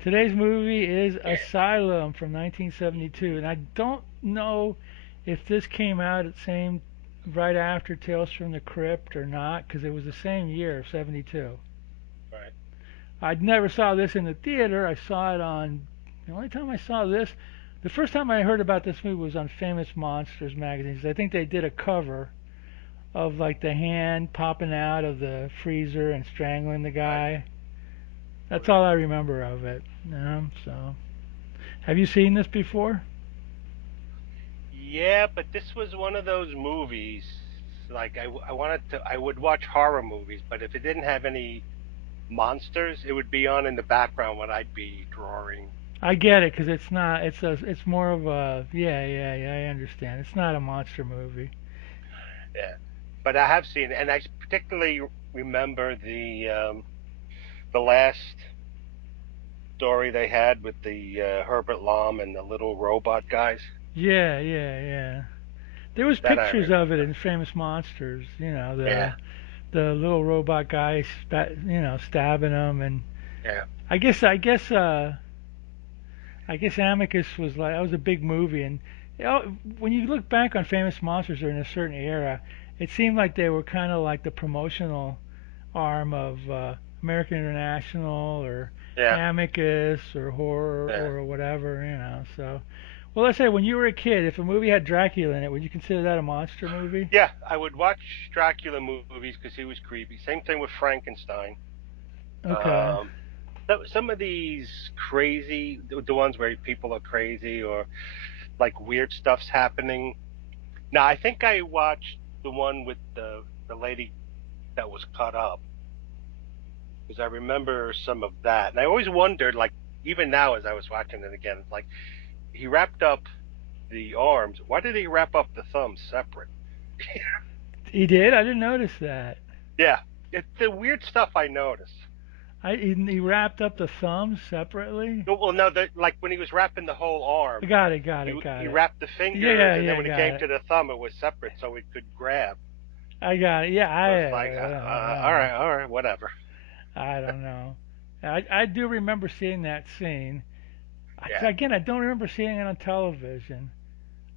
Today's movie is Asylum from 1972, and I don't know if this came out at same right after Tales from the Crypt or not, because it was the same year, 72. Right. I never saw this in the theater. I saw it on. The only time I saw this, the first time I heard about this movie was on Famous Monsters magazines. I think they did a cover of like the hand popping out of the freezer and strangling the Right. guy. That's Okay. all I remember of it. So, have you seen this before? Yeah, but this was one of those movies. Like I wanted to. I would watch horror movies, but if it didn't have any monsters, it would be on in the background when I'd be drawing. I get it because it's not. It's more of a. Yeah, yeah, yeah. I understand. It's not a monster movie. Yeah. But I have seen it, and I particularly remember the last story they had with the Herbert Lom and the little robot guys. Yeah, yeah, yeah. There was That I pictures of it remember. in Famous Monsters. Yeah. The little robot guy, stabbing him, and Yeah. I guess I guess I guess Amicus was like that was a big movie, and when you look back on Famous Monsters during a certain era, it seemed like they were kind of like the promotional arm of American International or Yeah. Amicus or horror Yeah. or whatever. So, well, let's say when you were a kid, if a movie had Dracula in it, would you consider that a monster movie? Yeah, I would watch Dracula movies because he was creepy. Same thing with Frankenstein. Okay. Um, some of these crazy, the ones where people are crazy or like weird stuff's happening. Now, I think I watched the one with the lady that was cut up because I remember some of that, and I always wondered, like even now as I was watching it again, like he wrapped up the arms. Why did he wrap up the thumbs separate? He did. I didn't notice that. Yeah, it's the weird stuff I noticed. He wrapped up the thumbs separately. Well, no, like when he was wrapping the whole I arm, got it. Got he it. Got he it. wrapped the Yeah, fingers, yeah, and then yeah. when it Got came it. to the thumb, it was separate, so it could grab. I got it. Yeah. So it's like, all right, whatever. I don't know. I do remember seeing that scene. Yeah, Again, I don't remember seeing it on television.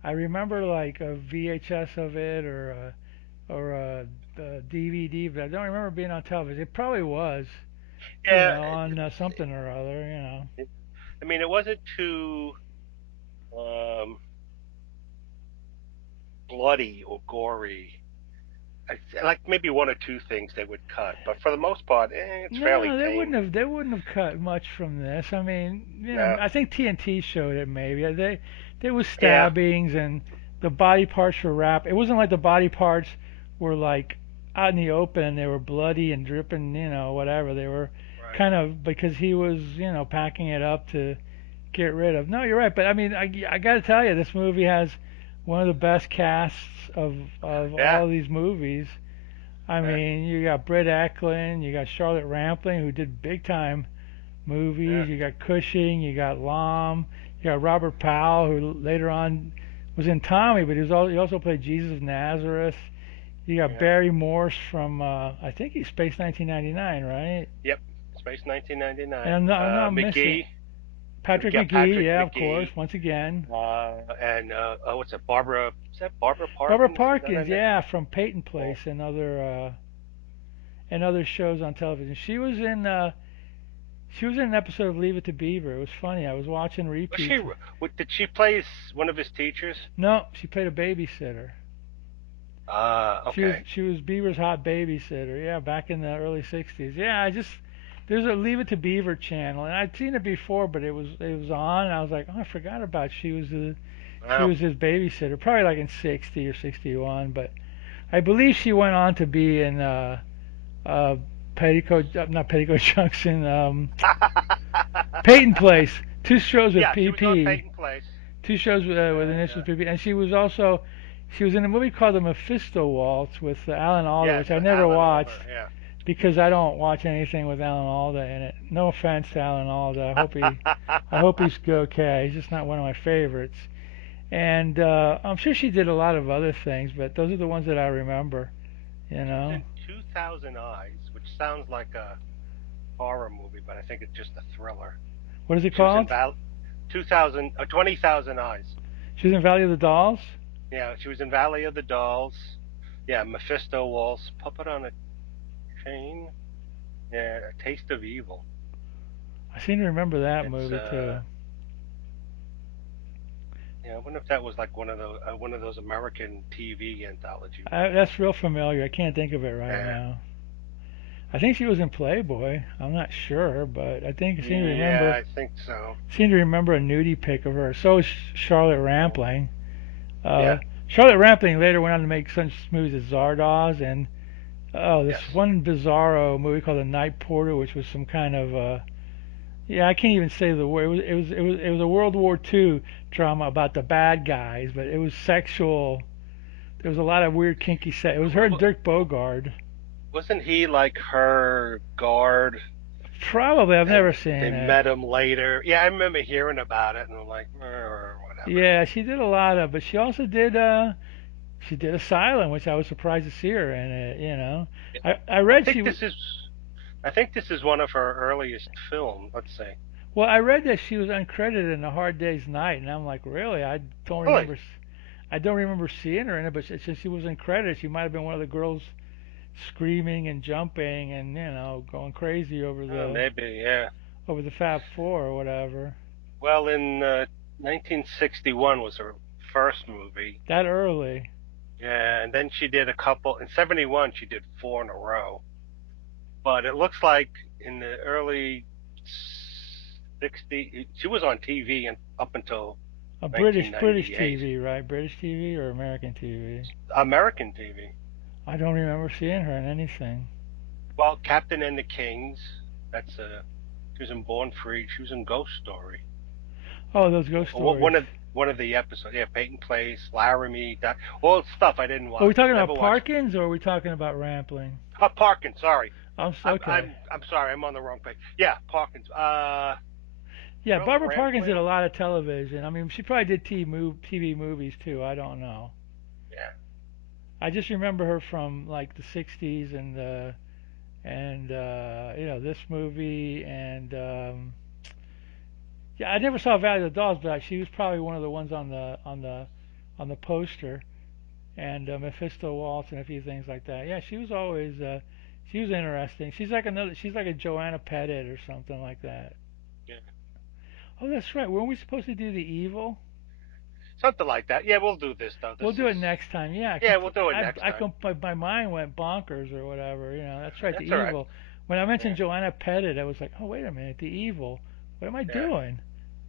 I remember like a VHS of it or a DVD, but I don't remember being on television. It probably was, yeah. on something or other. I mean, it wasn't too um, bloody or gory. Like maybe one or two things they would cut, but for the most part, it's fairly No, they tame. wouldn't have. They wouldn't have cut much from this. I mean, No, I think TNT showed it. Maybe there was yeah, stabbings and the body parts were wrapped. It wasn't like the body parts were like out in the open and they were bloody and dripping. Whatever. They were right. kind of because he was packing it up to get rid of. No, you're right. But I mean, I got to tell you, this movie has one of the best casts of Yeah, all of these movies. I yeah, mean, you got Britt Eklund, you got Charlotte Rampling, who did big time yeah, movies. You got Cushing, you got Lom, you got Robert Powell, who later on was in Tommy, but he also played Jesus of Nazareth. You got yeah. Barry Morse from I think he's Space 1999, right? Yep. Space And 1999. I'm not missing McGee. Patrick Yeah, McGee, Patrick yeah, of course, McGee. once again. And what's it? Barbara? Is that Barbara Barbara Parkins? Is that her Parkins, name? yeah, from Peyton Yeah. Place and other shows on television. She was in an episode of Leave It to Beaver. It was funny. I was watching Was repeats. she? Did she play one of his teachers? No, she played a babysitter. Okay. She was Beaver's hot babysitter. Yeah, back in the early '60s. Yeah, there's a Leave It to Beaver channel, and I'd seen it before, but it was on, and I was like, oh, I forgot about she Wow. was his babysitter, probably like in '60 or '61. But I believe she went on to be in uh, Petticoat, not Petticoat Junction, Peyton Place. Two shows with Yeah, she was on PP. Peyton Place. Two shows with And initials PP, and she was in a movie called The Mephisto Waltz with Alan Alda, yes, which I never Alan Alda. watched Yeah. because I don't watch anything with Alan Alda in it. No offense to Alan Alda. I hope he's okay. He's just not one of my favorites. And I'm sure she did a lot of other things, but those are the ones that I remember. You She was know. in 2000 Eyes, which sounds like a horror movie, but I think it's just a thriller. What is it She was in called? 20,000 Eyes. She was in Valley of the Dolls. Yeah, she was in Valley of the Dolls. Yeah, Mephisto Waltz, Puppet on a Chain. Yeah, A Taste of Evil. I seem to remember that It's movie too. yeah. I wonder if that was like one of those American TV anthology ones. That's real familiar. I can't think of it right Yeah. now. I think she was in Playboy. I'm not sure, but I Yeah, I think so. seem to remember a nudie pic of her. So is Charlotte Yeah. Rampling. Uh, Yeah. Charlotte Rampling later went on to make such movies as Zardoz and this Yes. one bizarro movie called The Night Porter, which was some kind of yeah, I can't even say the word. It was a World War II drama about the bad guys, but it was sexual. There was a lot of weird kinky sex. It was her and Dirk Bogarde. Wasn't he like her guard? Probably, I've never And seen they it. met him later. Yeah, I remember hearing about it, and I'm like, whatever. Yeah, she did a lot of, but she also did she did Asylum, which I was surprised to see her in it. I I read think she this is, I think this is one of her earliest films. Let's see. well, I read that she was uncredited in A Hard Day's Night, and I'm like, really? Don't Really? remember. I don't remember seeing her in it, but since she was uncredited, she might have been one of the girls screaming and jumping and going crazy Maybe. Yeah. over the Fab Four or whatever. Well, in 1961 was her first movie. That early. Yeah, and then she did a couple. In '71, she did four in a row. But it looks like in the early '60s, she was on TV and up until A British 1998. TV, right? British TV or American TV? American TV. I don't remember seeing her in anything. Well, Captain and the Kings. That's She was in Born Free. She was in Ghost Story. Oh, those ghost stories. One of the episodes. Yeah, Peyton Place, Laramie. All stuff I didn't Are we watch. talking Never about watched. Parkins or are we talking about Rampling? Parkins. Sorry, Okay. I'm sorry. I'm on the wrong page. Yeah, Parkins. Yeah, Barbara Parkins did a Rampling. lot of television. I mean, she probably did TV movies too. I don't know. Yeah. I just remember her from like the '60s and this movie and yeah, I never saw Valley of the Dolls, but she was probably one of the ones on the poster and Mephisto Waltz and a few things like that. Yeah, she was interesting. She's like a Joanna Pettit or something like that. Yeah. Oh, that's right. Weren't we supposed to do the evil? Something like that. Yeah, we'll do this though. We'll This do is. it next time. Yeah, Yeah, we'll do it next I time. my mind went bonkers or whatever. That's right. The That's all right. evil. When I mentioned Yeah. Joanna Pettit, I was like, oh wait a minute, the evil. What am I Yeah. doing?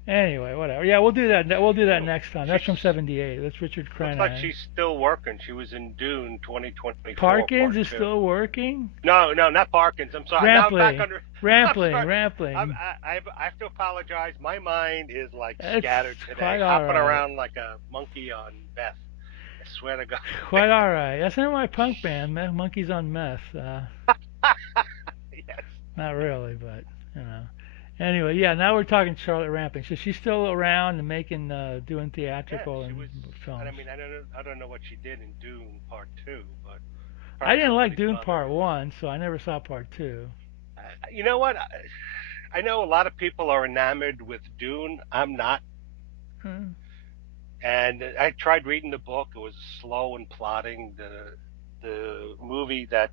Anyway, whatever. Yeah, we'll do that. We'll do that Oh, next time. That's she's from '78. That's Richard looks like Crenna. she's still working. She was in Dune 2024 Parkins Part is Two. still working. No, no, not Parkins. I'm sorry. Now I'm back Rampling, under. I'm Rampling, sorry. Rampling. I have to apologize. My mind is like It's scattered today, quite all hopping right. around like a monkey on meth. I swear to God. Quite all right. That's not my punk band, Monkeys on Meth. Yes. Not really, but you know. Anyway, yeah. Now we're talking Charlotte Rampling. So she's still around and doing Yeah, theatrical she and was. I films. mean, I don't know what she did in Dune Part Two, but I probably didn't like somebody's Dune mother. Part One, so I never saw Part Two. You know what? I know a lot of people are enamored with Dune. I'm not. Hmm. And I tried reading the book. It was slow and plodding. The movie that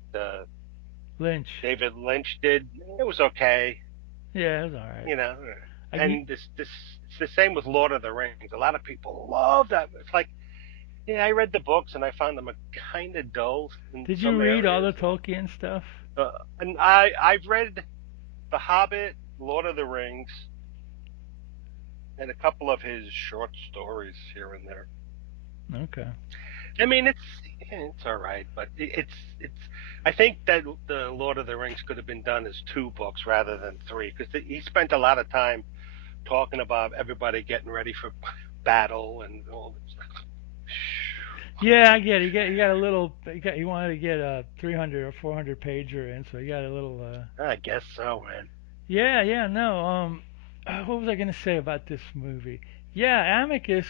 Lynch. David Lynch did, it was okay, Yeah, it was all right. you know. You, And this it's the same with Lord of the Rings. A lot of people love that. It's like, yeah, I read the books and I found them kind of dull in did you some read all areas. the Tolkien stuff? And I've read The Hobbit, Lord of the Rings, and a couple of his short stories here and there. Okay. I mean, it's all right, but it's. I think that the Lord of the Rings could have been done as two books rather than three, because he spent a lot of time talking about everybody getting ready for battle and all this. Yeah, I get it. You got a little. You wanted to get a 300 or 400 pager in, so you got a little. I guess so, man. Yeah, yeah, no. What was I gonna say about this movie? Yeah, Amicus,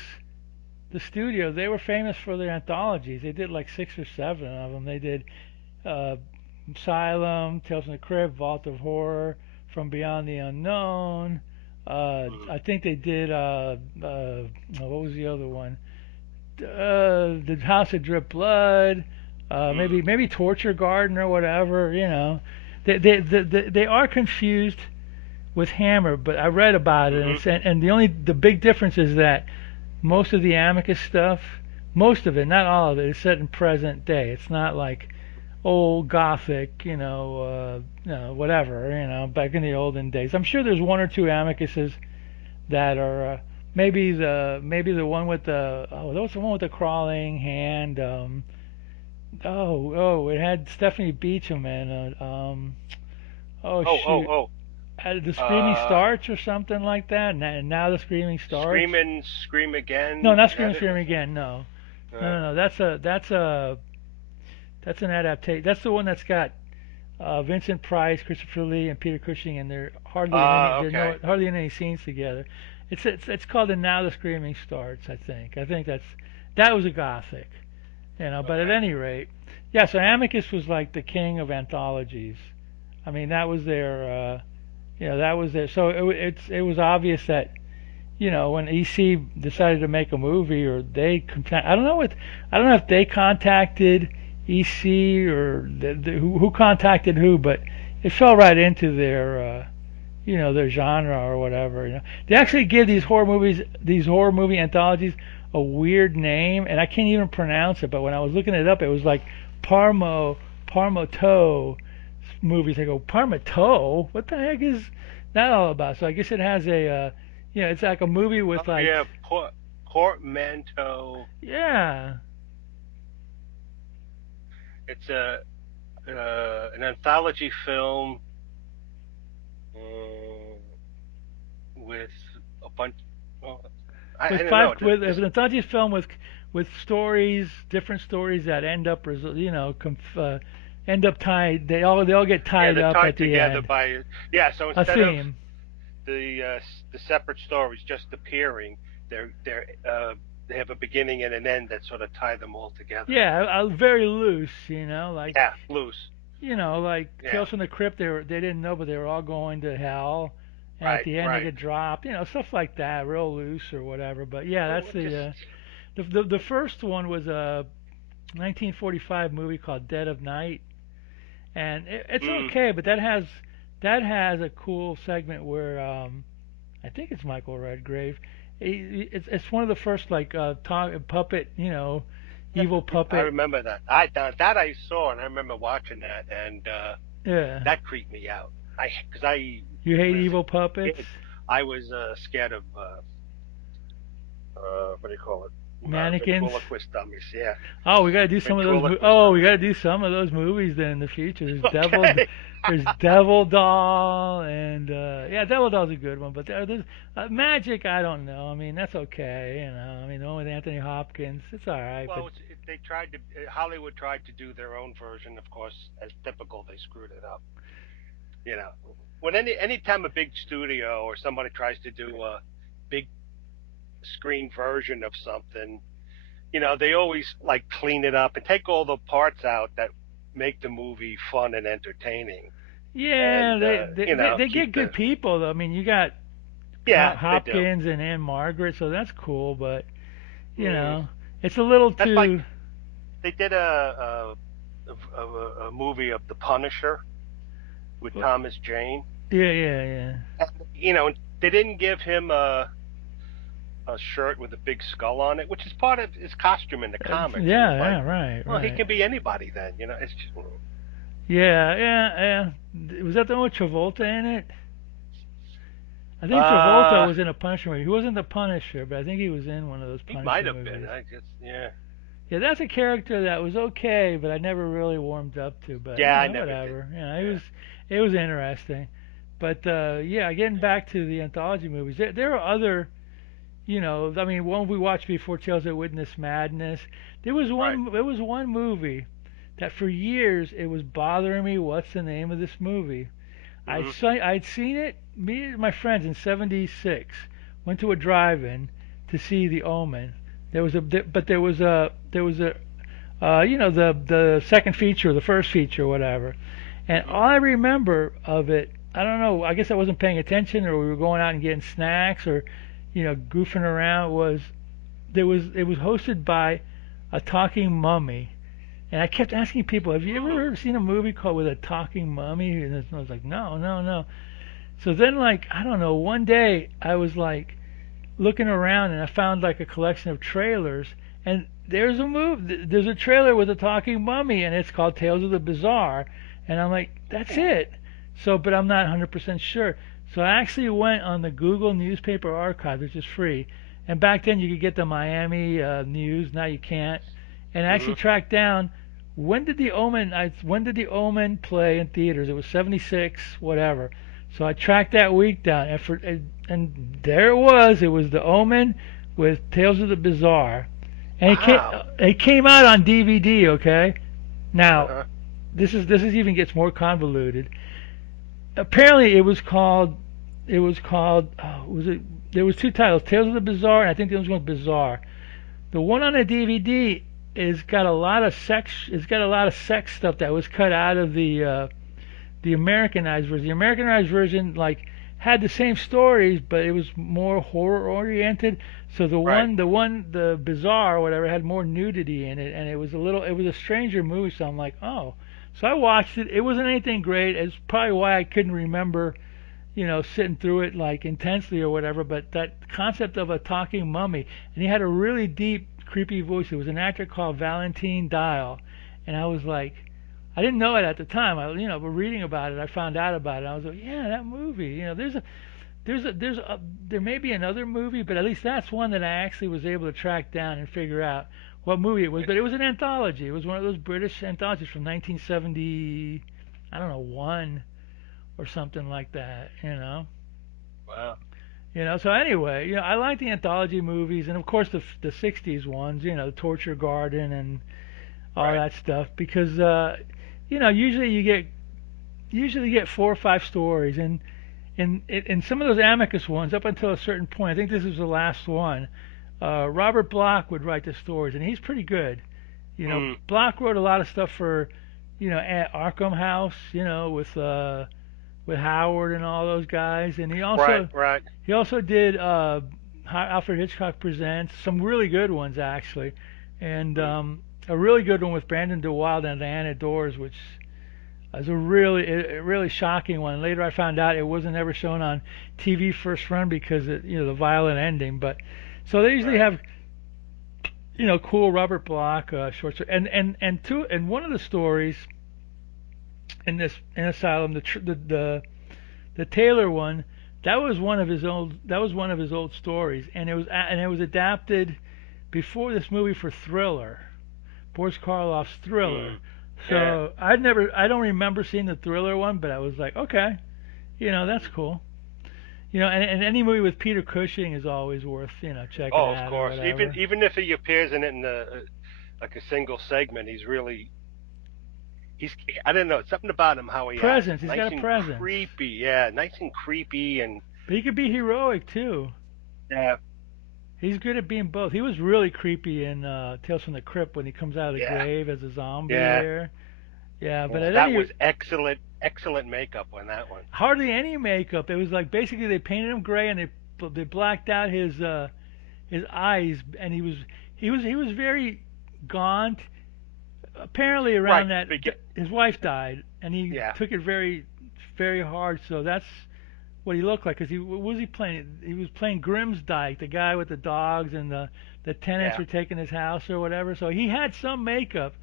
the studio, they were famous for their anthologies. They did like 6 or 7 of them. They did uh, Asylum, Tales from the Crypt, Vault of Horror, From Beyond the Unknown, I think they did. What was the other one? The House of Drip Blood. Mm. Maybe Torture Garden or whatever. They are confused with Hammer, but I read about it, and, Mhm. the big difference is that most of the Amicus stuff, most of it, not all of it, is set in present day. It's not like old Gothic, whatever, back in the olden days. I'm sure there's one or two Amicuses that are maybe the one with the that was the one with the crawling hand. It had Stephanie Beacham in it. Oh Oh, oh, shoot, oh. the Screaming Uh, Starts or something like that. Now the Screaming Starts. Scream and Scream No, Again. not Is that Screaming it? Scream again. No, no, Uh, no, no. That's an adaptation. That's the one that's got Vincent Price, Christopher Lee, and Peter Cushing, and they're hardly in any. They're okay. no hardly in any scenes together. It's called "And Now the Screaming Starts." I think. That was a gothic, But at Okay. any rate, yeah. So Amicus was like the king of anthologies. I mean, that was their. That was their. So it was obvious that when EC decided to make a movie, or I don't know if they contacted EC or who contacted who, but it fell right into their genre or whatever. They actually give these horror movie anthologies, a weird name, and I can't even pronounce it. But when I was looking it up, it was like Parmoto movies. I go, Parmoto? What the heck is that all about? So I guess it has it's like a movie Oh with like, yeah, Portmanteau. yeah, It's an anthology film with a bunch. Well, I don't know. with an anthology film with stories, different stories that end up tied. They all get Yeah, tied they're up tied at the together end. by yeah. So A instead of theme. the separate stories just appearing, they have a beginning and an end that sort of tie them all together. Yeah, very loose. Yeah, loose. Like Yeah, Tales from the Crypt. They didn't know, but they were all going to hell, and at right, the end they right. get dropped. Stuff like that, real loose or whatever. But yeah, Well, that's just the first one was a 1945 movie called Dead of Night, and it's mm, okay, but that has a cool segment where I think it's Michael Redgrave. It's one of the first like puppet, evil I puppet. remember that. That I saw, and I remember watching that, and Yeah, that creeped me out. Because I you hate was evil a puppets, kid, I was scared of what do you call it? mannequins. Ventriloquist dummies. Yeah, Oh, we gotta do some of those. ventriloquist Oh, we dummies. gotta do some of those movies then in the future. Okay. There's Devil Doll, and yeah, Devil Doll's a good one. But there's Magic. I don't know. I mean, that's okay. I mean, the one with Anthony Hopkins, it's all right. But Well, they tried to Hollywood tried to do their own version. Of course, as typical, they screwed it up. You know, when any time a big studio or somebody tries to do a big screen version of something, they always like clean it up and take all the parts out that make the movie fun and entertaining, yeah, and they keep get the good people though. I mean, you got yeah they do. Hopkins and Anne Margaret, so that's cool. But you Mm. know, it's a little That's like too. they did a movie of The Punisher with Thomas Jane. Yeah, yeah, yeah. And, they didn't give him a shirt with a big skull on it, which is part of his costume in the comics. And Yeah, it's like, yeah, right, well, he right. can be anybody then. It's just Yeah, yeah, yeah. Was that the one with Travolta in it? I think Travolta uh, was in a Punisher movie. He wasn't the Punisher, but I think he was in one of those he might Punisher have been. movies. I guess, yeah, Yeah, that's a character that was okay, but I never really warmed up to. But yeah. I never did. whatever. Yeah. It was interesting. But yeah, getting back to the anthology movies, there are other. I mean, one we watched before, Tales of Witness Madness. Right. There was one movie that for years it was bothering me. What's the name of this movie? Hmm. I'd seen it. Me and my friends in '76 went to a drive-in to see The Omen. But there was a the second feature, the first feature, whatever. And Hmm. all I remember of it I don't know. I guess I wasn't paying attention, or we were going out and getting snacks, or goofing around. It was hosted by a talking mummy, and I kept asking people, "Have you ever Hmm. seen a movie called with a talking mummy?" And I was like, "No, no, no." So then, like, I don't know. One day, I was like looking around, and I found like a collection of trailers, and there's a trailer with a talking mummy, and it's called Tales of the Bizarre, and I'm like, that's Hmm. it. So, but I'm not 100% sure. So I actually went on the Google Newspaper Archive, which is free, and back then you could get the Miami news. Now you can't. And I Hmm. actually tracked down when did the Omen play in theaters? It was 76, whatever. So I tracked that week down, and there it was. It was The Omen with Tales of the Bizarre, and Wow. it came out on DVD. Okay, Uh now huh. this is even gets more convoluted. Apparently, it was called was it there was two titles, Tales of the Bizarre, and I think the other one was Bizarre. The one on the DVD is got a lot of sex. It's got a lot of sex stuff that was cut out of the Americanized version. The Americanized version like had the same stories, but it was more horror oriented. So Right. the Bizarre or whatever had more nudity in it, and it was a stranger movie. So I'm like, oh. So I watched it. It wasn't anything great. It's probably why I couldn't remember, sitting through it like intensely or whatever. But that concept of a talking mummy, and he had a really deep, creepy voice. It was an actor called Valentine Dial, and I was like, I didn't know it at the time. But reading about it, I found out about it. I was like, yeah, that movie. There may be another movie, but at least that's one that I actually was able to track down and figure out what movie it was. But it was an anthology. It was one of those British anthologies from 1970, I don't know, one or something like that. Wow. So anyway, I like the anthology movies, and of course the '60s ones. The Torture Garden and all Right. that stuff, because usually you get 4 or 5 stories, and in some of those Amicus ones, up until a certain point, I think this is the last one. Robert Bloch would write the stories, and he's pretty good. Hmm. Bloch wrote a lot of stuff for, Arkham House, with Howard and all those guys, and Right. Right. he also did Alfred Hitchcock Presents, some really good ones actually, and Hmm. a really good one with Brandon DeWild and Diana Dors, which is a really shocking one. Later, I found out it wasn't ever shown on TV first run because the violent ending. But so they usually Right. have cool Robert Bloch short story. And one of the stories in Asylum, the Taylor one, that was one of his old stories, and it was adapted before this movie for Thriller, Boris Karloff's Thriller. Hmm. Yeah. So I don't remember seeing the Thriller one, but I was like, okay, that's Hmm. cool. And any movie with Peter Cushing is always worth checking Oh, of out or course. Even whatever. even if he appears in it in like a single segment, he's I don't know something about him how he acts, Presence, he's got nice a and presence, creepy. Yeah, nice and creepy and but he could be heroic too. yeah, He's good at being both. He was really creepy in Tales from the Crypt when he comes out of the yeah, grave as a zombie yeah, there. Yeah, but yeah. at That any was excellent, excellent makeup on that one. hardly any makeup. It was like basically they painted him gray and they blacked out his eyes, and he was very gaunt. Apparently Right. around that his wife died, and he Yeah, took it very hard. So that's what he looked like. Cause what was he playing? He was playing Grimsdyke, the guy with the dogs, and the tenants yeah. were taking his house or whatever. So he had some makeup,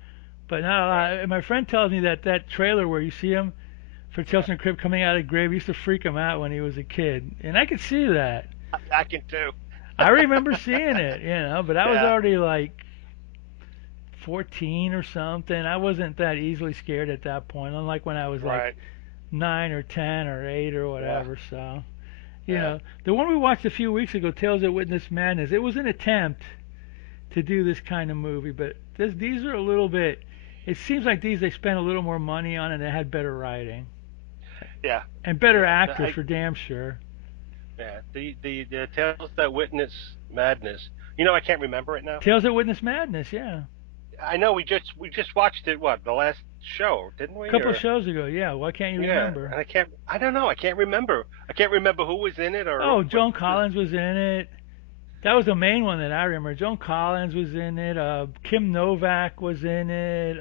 but not a Right. lot. And my friend tells me that trailer where you see him for Yeah, Chelsea Crib coming out of the grave used to freak him out when he was a kid, and I could see that. I can too. I remember seeing it, but I was Yeah. already like 14 or something. I wasn't that easily scared at that point, unlike when I was like Right. 9 or 10 or 8 or Yeah. whatever. So, Yeah. the one we watched a few weeks ago, Tales of Witness Madness, it was an attempt to do this kind of movie, but these are a little bit. It seems like these they spent a little more money on and they had better writing Yeah. and better Yeah. actors for damn sure. Yeah. The tales that witness madness. I can't remember it now. Tales of Witness Madness, yeah. I know we just watched it. What the last? show, didn't A we? couple of Or shows ago, yeah. Why can't you yeah, remember? and I can't. I don't know. I can't remember. I can't remember who was in it or Oh, what Joan the. Collins was in it. That was the main one that I remember. Joan Collins was in it. Kim Novak was in it.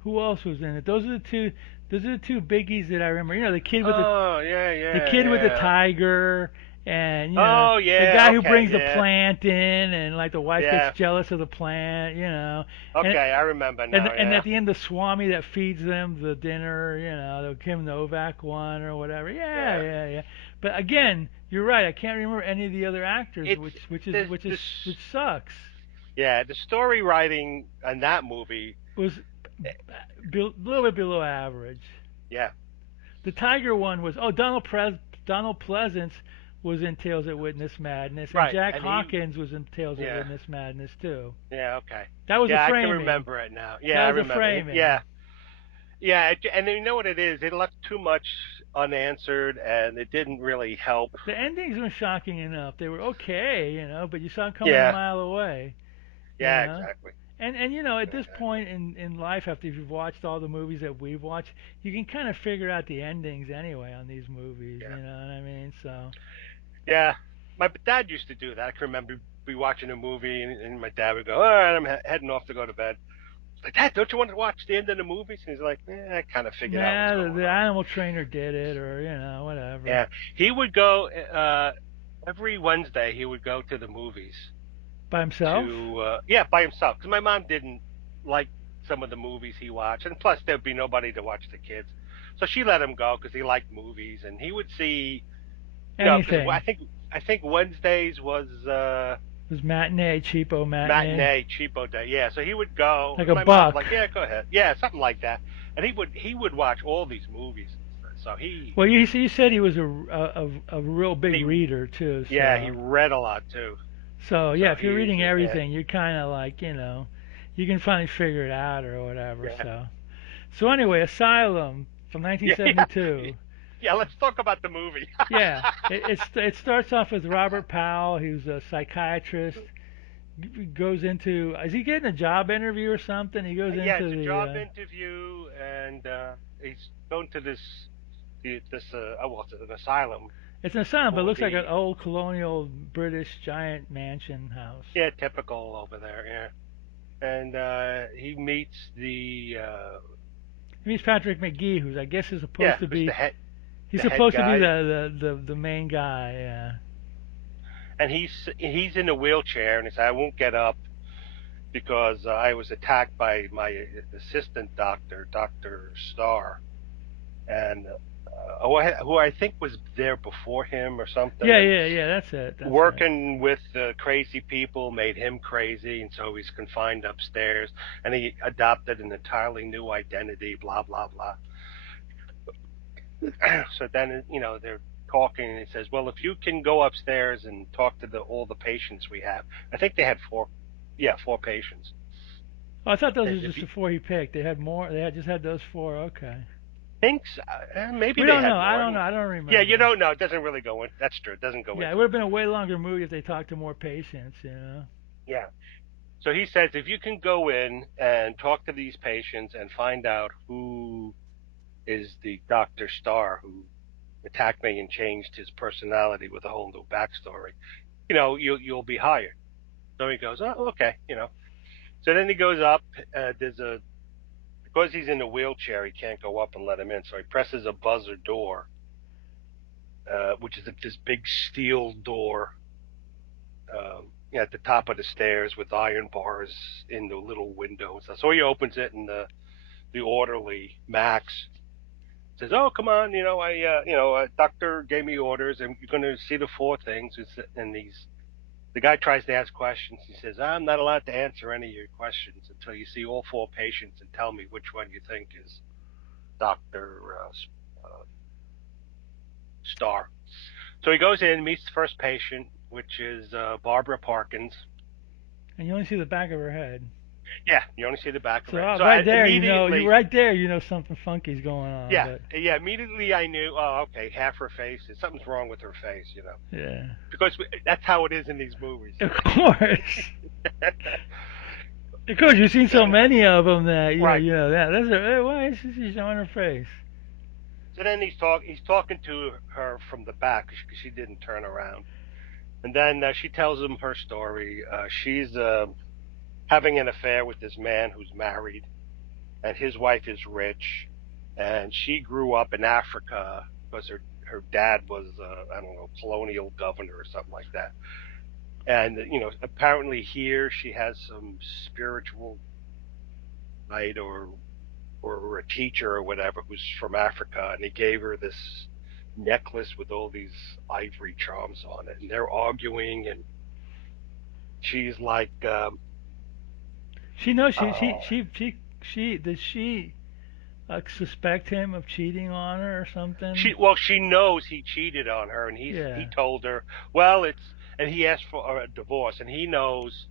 Who else was in it? Those are the two. Those are the two biggies that I remember. You know, Oh yeah, the yeah, kid with the yeah. tiger, and Oh the yeah. guy who Okay, brings the yeah, plant in, and like the wife gets yeah. jealous of the plant. And Okay, I remember and now. and Yeah, at the end, the Swami that feeds them the dinner. The Kim Novak one or whatever. Yeah, yeah. yeah, yeah. But again, you're right. I can't remember any of the other actors, It's this this. which sucks. Yeah, the story writing in that movie. Was eh, a little bit below average. Yeah, The Tiger one was Donald Pleasance was in Tales at Witness Madness, and right. Jack And he. Hawkins was in Tales at Yeah, Witness Madness too. yeah. Okay. That was a Yeah, I can framing. remember it now. Yeah, That I was a remember it. framing. Yeah, yeah. And you know what it is? It left too much unanswered, and it didn't really help. The endings were shocking enough. They were okay, but you saw them coming a Yeah, mile away, you yeah, know. exactly. And at this Exactly. point in life, after you've watched all the movies that we've watched, you can kind of figure out the endings anyway on these movies. Yeah. You know what I mean? So Yeah, my dad used to do that. I can remember be watching a movie, and my dad would go, "All right, I'm heading off to go to bed." It's like, Dad, don't you want to watch the end of the movies? And he's like, I kind of figured out what's nah, going the on. animal trainer did it, or whatever. Yeah, he would go every Wednesday. He would go to the movies By himself? to yeah, by himself because my mom didn't like some of the movies he watched, and plus there'd be nobody to watch the kids, so she let him go because he liked movies, and he would see, because Anything. I think Wednesdays was It was matinee, cheapo matinee, matinee cheapo day. Yeah, so he would go, like and a my mom's buck. like, yeah, go ahead, yeah, something like that, and he would watch all these movies, so Well, you said he was a real big he reader too. yeah, he read a lot too, So yeah, so if you're he's reading yeah, everything, you're kind of like you can finally figure it out or whatever. yeah. So anyway, Asylum from Yeah, yeah, 1972. yeah. Let's talk about the movie. Yeah, it starts off with Robert Powell, who's a psychiatrist. Goes into is he getting a job interview or something? He goes Yeah, into it's a the job interview, and he's going to this well, it's an asylum it's an asylum, but it for looks like an the old colonial British giant mansion house. yeah, typical over there. Yeah, and he meets the He meets Patrick McGee, who's I guess is yeah, supposed to who's be he's the head supposed to be guy, the main guy. Yeah. and he's in a wheelchair, and he said, "I won't get up because I was attacked by my assistant doctor, Doctor Starr." And who I think was there before him or something, Yeah, and yeah, yeah. That's it. That's it. working with crazy people made him crazy, and so he's confined upstairs, and he adopted an entirely new identity. Blah blah blah. So then they're talking, and he says, "Well, if you can go upstairs and talk to all the patients we have, I think they had four, yeah, four patients. Oh, I thought those Says were if just you the four he picked. They had more. They had just had those four. Okay. thinks maybe We they don't know. had I more. don't know. I don't Yeah, you remember. don't know. It doesn't really go in. That's true. It doesn't go Yeah, it into would it. have been a way longer movie if they talked to more patients. Yeah. So he says if you can go in and talk to these patients and find out who is the Dr. Starr who attacked me and changed his personality with a whole new backstory, you'll be hired. So he goes, oh, okay. So then he goes up. There's a because he's in a wheelchair, he can't go up and let him in. So he presses a buzzer door, which is this big steel door at the top of the stairs with iron bars in the little windows. So he opens it, and the orderly Max says, "Oh, come on, doctor gave me orders, and you're going to see the four things." And the guy tries to ask questions. He says, "I'm not allowed to answer any of your questions until you see all four patients and tell me which one you think is Doctor Star." So he goes in, meets the first patient, which is Barbara Parkins. And you only see the back of her head. Yeah, you only see the back of So her head. So right there, immediately, right there, something funky's going on. yeah, But yeah, immediately I knew. Oh, okay, half her face. Something's wrong with her face. yeah, Because that's how it is in these movies. of course. Of course, you've seen so And many of them that right. you know that. That's a, why is she showing her face? So then he's talking to her from the back because she didn't turn around. And then she tells him her story. She's having an affair with this man who's married, and his wife is rich, and she grew up in Africa because her dad was I don't know, colonial governor or something like that. And apparently here she has some spiritual guide or a teacher or whatever who's from Africa, and he gave her this necklace with all these ivory charms on it, and they're arguing, and she's like, She knows oh, does she suspect him of cheating on her or something? she knows he cheated on her, and he Yeah. told her, well, and he asked for a divorce, and he knows.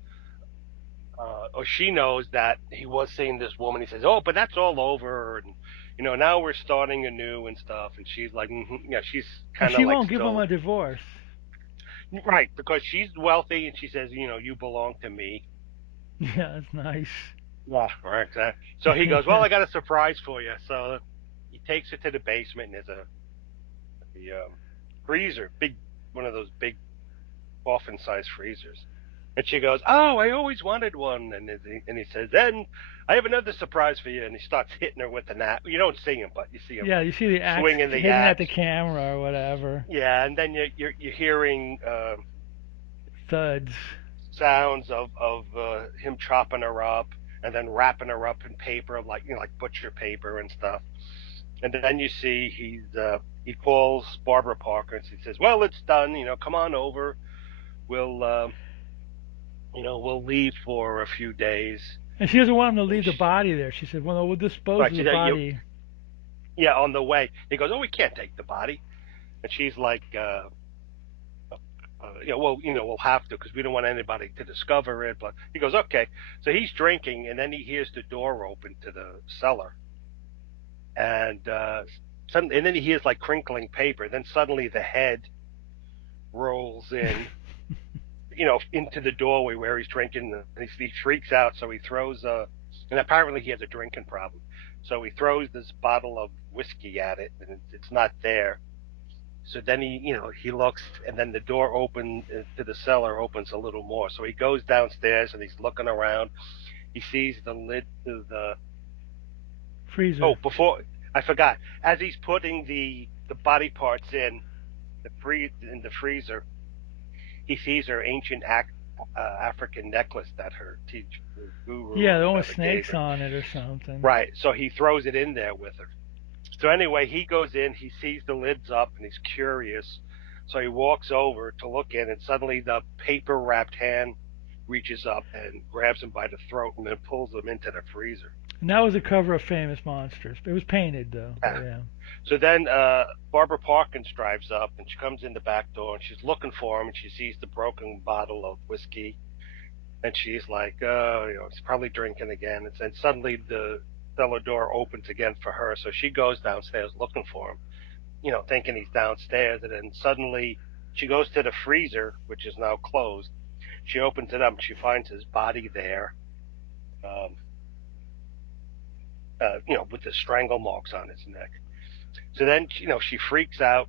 Or she knows that he was seeing this woman. He says, "Oh, but that's all over, and now we're starting anew and stuff." And she's like, yeah, she's And kind of she like won't give him still a divorce. right because she's wealthy, and she says, "You belong to me." Yeah, that's nice. Yeah, right. So he goes, "Well, I got a surprise for you." So he takes her to the basement, and there's a freezer, big one of those big coffin-sized freezers. And she goes, "Oh, I always wanted one." And he says, "Then I have another surprise for you." And he starts hitting her with the axe. You don't see him, but you see him Yeah, like you see the axe swinging the hitting at the axe. camera or whatever. Yeah, and then you're hearing Thuds. sounds of him chopping her up and then wrapping her up in paper, like like butcher paper and stuff. And then you see he calls Barbara Parker and he says, "Well, it's done. Come on over. We'll we'll leave for a few days." And she doesn't want him to And leave the body there. She said, "Well, we'll dispose right, of she the said, body." yeah, on the way. He goes, "Oh, we can't take the body." And she's like, well, we'll have to because we don't want anybody to discover it. But he goes, "Okay." So he's drinking, and then he hears the door open to the cellar, and and then he hears like crinkling paper. Then suddenly the head rolls in, into the doorway where he's drinking, and he freaks out. So he throws and apparently he has a drinking problem. So he throws this bottle of whiskey at it, and it's not there. So then he looks, and then the door open to the cellar opens a little more. So he goes downstairs and he's looking around. He sees the lid to the oh Freezer. before I forgot as he's putting the body parts in the freezer, he sees her ancient African necklace that her teacher, her guru Yeah, or the one with whatever gave snakes her. on it or something. Right. So he throws it in there with her. So anyway, he goes in, he sees the lids up, and he's curious. So he walks over to look in, and suddenly the paper wrapped hand reaches up and grabs him by the throat and then pulls him into the freezer. And that was a cover of Famous Monsters. It was painted though, but Yeah. yeah. So then Barbara Parkins drives up, and she comes in the back door, and she's looking for him, and she sees the broken bottle of whiskey, and she's like, "Oh, he's probably drinking again." And then suddenly the cellar door opens again for her, so she goes downstairs looking for him, thinking he's downstairs. And then suddenly she goes to the freezer, which is now closed. She opens it up and she finds his body there, um, with the strangle marks on his neck. So then, she freaks out,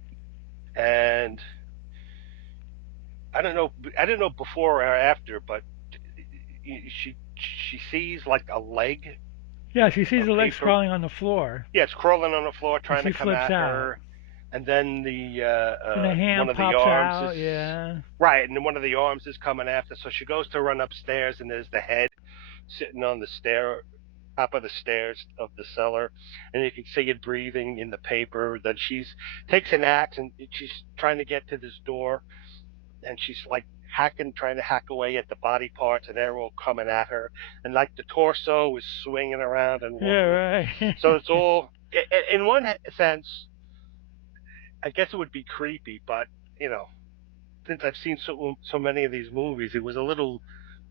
and I don't know before or after, but she sees like a leg Yeah, she sees of the legs paper. crawling on the floor, Yeah, it's crawling on the floor and trying to she come flips at out. her, and then the And the one hand of the pops arms out. is Yeah. right, and then one of the arms is coming after. So she goes to run upstairs, and there's the head sitting on the top of the stairs of the cellar, and you can see it breathing in the paper. Then she's takes an axe and she's trying to get to this door, and she's like trying to hack away at the body parts, and they're all coming at her, and like the torso is swinging around and Yeah, right. so it's all in one sense. I guess it would be creepy, but you know, since I've seen so many of these movies, it was a little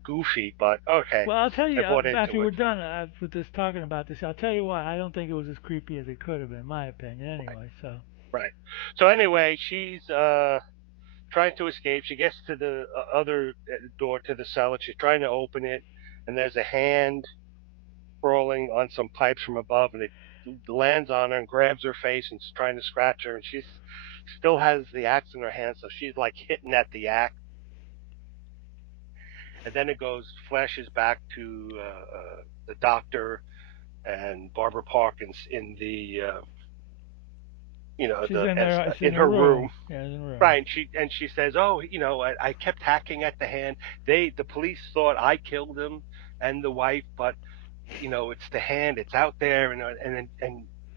goofy, but okay, Well, I'll tell I you, bought after into we're it. done with this talking about this, I'll tell you why. I don't think it was as creepy as it could have been, in my opinion, Right, anyway. So, right. So anyway, she's trying to escape. She gets to the other door to the cellar. She's trying to open it, and there's a hand crawling on some pipes from above, and it lands on her and grabs her face and is trying to scratch her, and she still has the axe in her hand, so she's like hitting at the axe. And then it goes flashes back to the doctor and Barbara Parkins in the She's in there. She's in in her her room. room. Yeah, in the room. Right, and she says, "Oh, I kept hacking at the hand. The police thought I killed him and the wife, but it's the hand. It's out there." And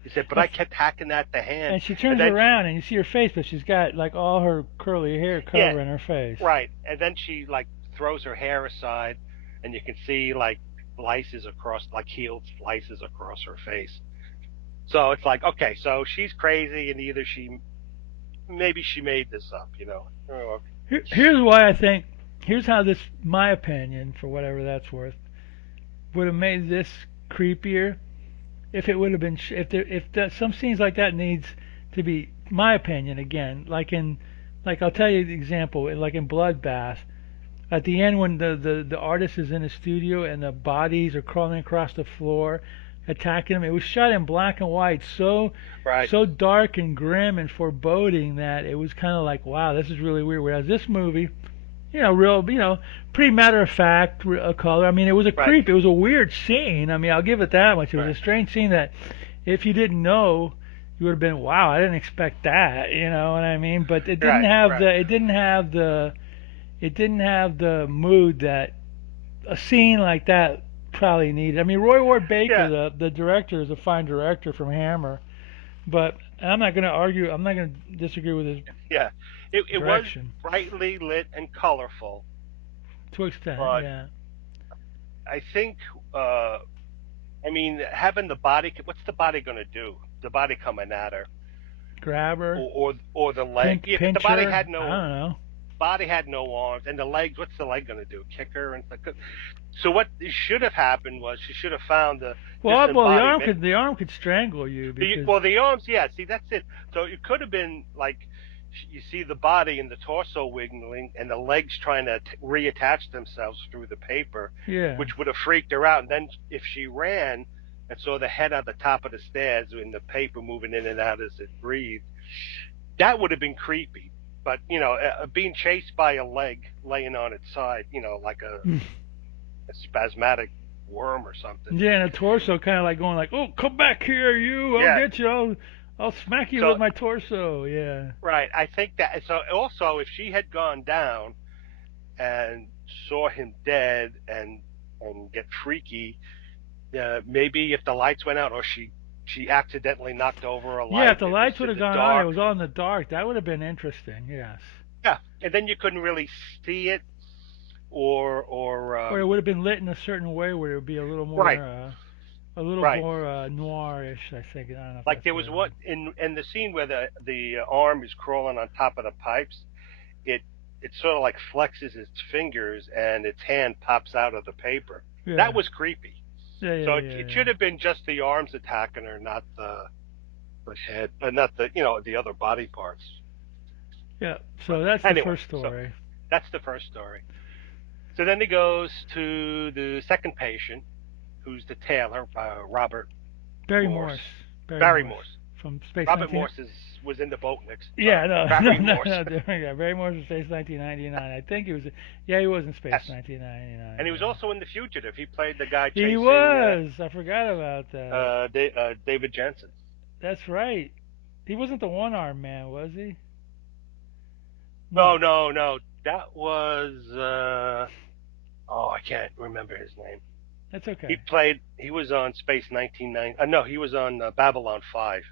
he said, "But I That's, kept hacking at the hand." and she And turns then, around and you see her face, but she's got like all her curly hair yeah, covering her face. right. And then she like throws her hair aside, and you can see like healed slices across her face. So it's like, okay, so she's crazy, and either maybe she made this up. Oh, Here's why I think. Here's how this, my opinion, for whatever that's worth, would have made this creepier if it would have been some scenes like that needs to be, my opinion again, like I'll tell you the example, like in Bloodbath, at the end when the artist is in the studio and the bodies are crawling across the floor attacking him, it was shot in black and white, right, so dark and grim and foreboding that it was kind of like, wow, this is really weird. Whereas this movie, real, pretty matter of fact color. I mean, it was a right, creep. It was a weird scene. I mean, I'll give it that much. It was right, a strange scene that, if you didn't know, you would have been, wow, I didn't expect that. You know what I mean? But it didn't right, have right. the mood that a scene like that probably needed. I mean, Roy Ward Baker, Yeah, the director, is a fine director from Hammer, but I'm not going to argue. I'm not going to disagree with his yeah. It was direction brightly lit and colorful, to an extent. but Yeah, I think, uh, I mean, having the body, what's the body going to do? The body coming at her, grab her, or the leg? Yeah, because the pinch body her. had I no don't know. arms, and the legs. What's the leg going to do? Kick her and so what should have happened was she should have found the Well, disembodiment. the arm could strangle you because The arms, yeah. See, that's it. So it could have been like you see the body and the torso wiggling, and the legs trying to reattach themselves through the paper, yeah, which would have freaked her out. And then if she ran and saw the head on the top of the stairs and the paper moving in and out as it breathed, that would have been creepy. But being chased by a leg laying on its side, like a spasmodic worm or something. yeah, and the torso kind of like going like, oh, come back here, you! I'll Yeah. get you! I'll smack you So with my torso. Yeah, right, I think that. So also, if she had gone down and saw him dead and get freaky, maybe if the lights went out or she accidentally knocked over a yeah. If light the and it was lights would in have the gone on, it dark. was all in the dark. That would have been interesting. Yes. Yeah, and then you couldn't really see it, or Or it would have been lit in a certain way where it would be right, a little right. more noirish. I think. I don't know if Like that's there the was right what word. in the scene where the arm is crawling on top of the pipes. It it sort of like flexes its fingers and its hand pops out of the paper. That Yeah. was creepy. Yeah. So Yeah. it Yeah. should have been just the arms attacking her, not the head, not the other body parts. Yeah. Yeah. But So that's the anyway, first so story. that's the first story. So then he goes to the second patient, who's the tailor, Robert Barry Morse, Morse. Barry Barry Morse Morse. from Space Robert 19. Morse was in the Boatniks. Yeah, no, no, Barry no, Morse. no, yeah, Barry Morse from Space 1999. I think he was. Yeah, he was in Space Yes, 1999. and he was Yeah, also in The Fugitive. He played the guy he chasing was. I forgot about that. David Jensen. That's right. He wasn't the one-armed man, was he? No, No, no, no. That was I can't remember his name. that's okay. He was on Space 1990. No, he was on Babylon 5.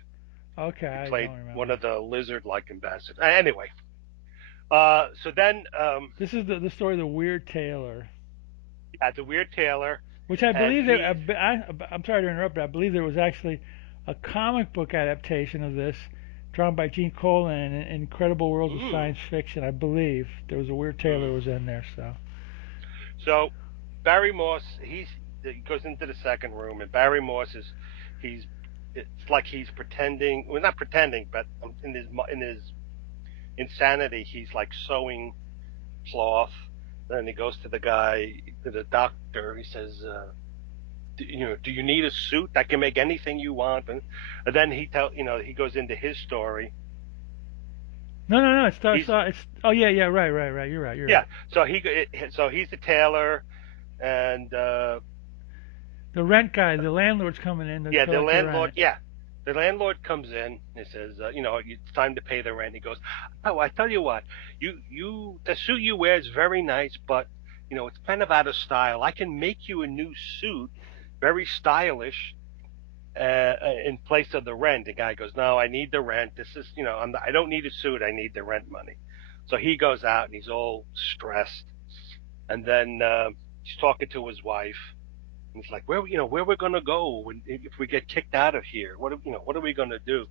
Okay, He I played don't one remember. of the lizard-like ambassadors. Anyway, so then This is the story of the Weird Tailor, at the Weird Tailor, which I and believe he's I'm sorry to interrupt, but I believe there was actually a comic book adaptation of this, drawn by Gene Colan in Incredible Worlds of mm, Science Fiction. I believe there was a Weird Tailor mm. was in there. So So Barry Morse, he goes into the second room, and Barry Morse he's it's like he's pretending, well, not pretending, but in his insanity, he's like sewing cloth, Then he goes to the guy, to the doctor. He says, do you need a suit? I can make anything you want. And then he goes into his story. No, no, no. It's He's it's. Oh yeah, yeah. Right, right, right. You're right. You're Yeah. right. So he's the tailor, and The rent guy, the landlord's coming in to yeah, the collect the landlord. rent. Yeah, the landlord comes in. He says, it's time to pay the rent. He goes, oh, I tell you what, the suit you wear is very nice, but it's kind of out of style. I can make you a new suit, very stylish, in place of the rent. The guy goes, no, I need the rent. This is, I don't need a suit. I need the rent money. So he goes out and he's all stressed. And then he's talking to his wife. And he's like, where we're gonna go if we get kicked out of here? What are we gonna do?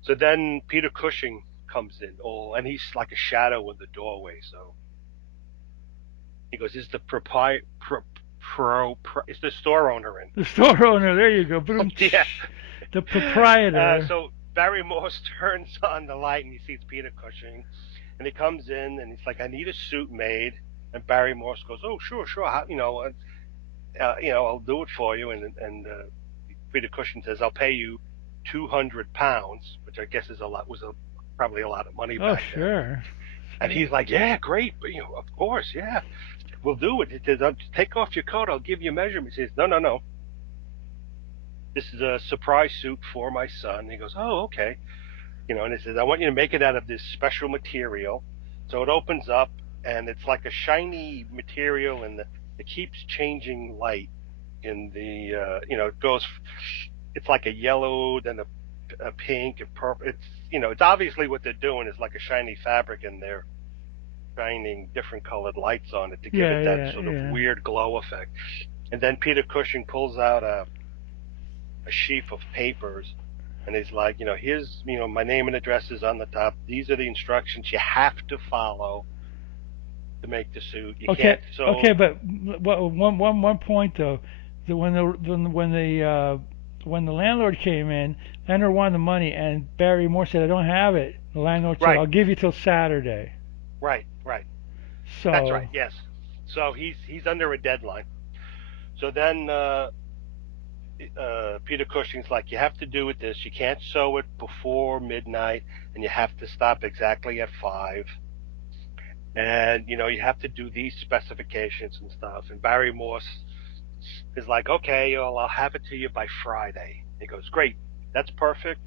So then Peter Cushing comes in, and he's like a shadow in the doorway. So he goes, "Is the is the store owner in?" The store owner. There you go. Boom. Yeah. The proprietor. So Barry Morse turns on the light and he sees Peter Cushing, and he comes in and he's like, "I need a suit made." And Barry Morse goes, "Oh, sure, sure. I'll do it for you." And Peter Cushing says, "I'll pay you £200," which I guess probably a lot of money Oh back then. sure. And Sure. he's like, "Yeah, great, but of course, yeah, we'll do it." He says, "Take off your coat. I'll give you measurements." He says, "No, no, no. This is a surprise suit for my son." He goes, "Oh, okay." And he says, "I want you to make it out of this special material." So it opens up, and it's like a shiny material, and it keeps changing light in the, it goes, it's like a yellow, then a pink, and purple. It's obviously what they're doing is like a shiny fabric, and they're shining different colored lights on it to give it Yeah, that yeah, sort of yeah. weird glow effect. And then Peter Cushing pulls out a sheaf of papers, and he's like, here's, my name and address is on the top. These are the instructions you have to follow to make the suit. You Okay, can't. okay, So but one point though, that when the landlord came in, landlord wanted the money, and Barry Moore said, "I don't have it." The landlord said, right, "I'll give you till Saturday." right. That's So right. Yes. So he's under a deadline. So then Peter Cushing's like, you have to do it this. You can't sew it before midnight, and you have to stop exactly at 5. And you have to do these specifications and stuff. And Barry Morse is like, okay, well, I'll have it to you by Friday. He goes, great, that's perfect.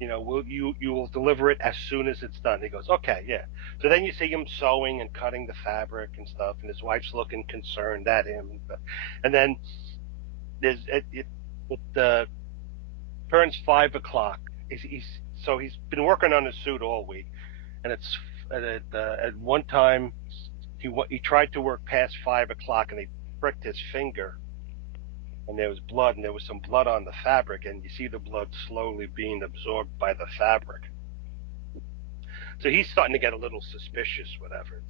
You will deliver it as soon as it's done. He goes, okay, yeah. So then you see him sewing and cutting the fabric and stuff, and his wife's looking concerned at him. And then there's it turns 5 o'clock. He's been working on his suit all week, and at one time he tried to work past 5 o'clock, and he pricked his finger, and there was blood, and there was some blood on the fabric, and you see the blood slowly being absorbed by the fabric. So he's starting to get a little suspicious, whatever.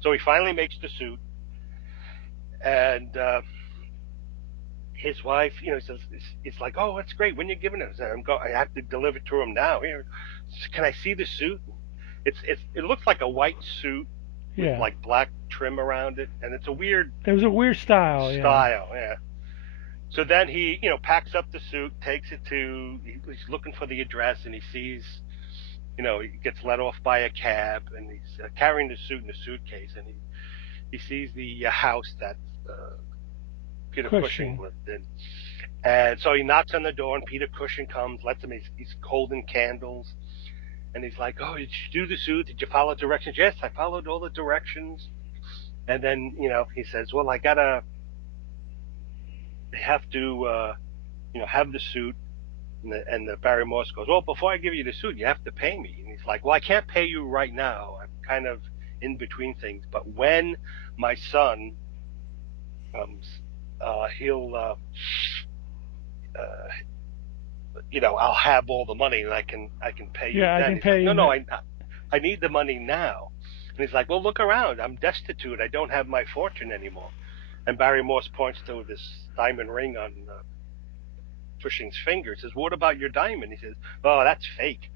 So he finally makes the suit, and his wife, says, it's like, oh, that's great. When you giving it? I have to deliver it to him now. Can I see the suit? It looks like a white suit with yeah, like black trim around it, and it's a weird it was a weird style. Yeah, style. Yeah. So then he, packs up the suit, takes it he's looking for the address, and he sees, he gets let off by a cab, and he's carrying the suit in a suitcase, and he sees the house that Peter Cushing Cushing. lived in. And so he knocks on the door, and Peter Cushing comes, lets him, he's holding candles, and he's like, oh, did you do the suit? Did you follow directions? Yes, I followed all the directions. And then, he says, well, I have to, have the suit. And the Barry Morse goes, well, before I give you the suit, you have to pay me. And he's like, well, I can't pay you right now. I'm kind of in between things. But when my son comes, he'll, I'll have all the money, and I can pay you Yeah, I then. can He's like, pay no, you. no, I need the money now. And he's like, well, look around. I'm destitute. I don't have my fortune anymore. And Barry Morse points to this diamond ring on Cushing's finger. He says, what about your diamond? He says, oh, that's fake.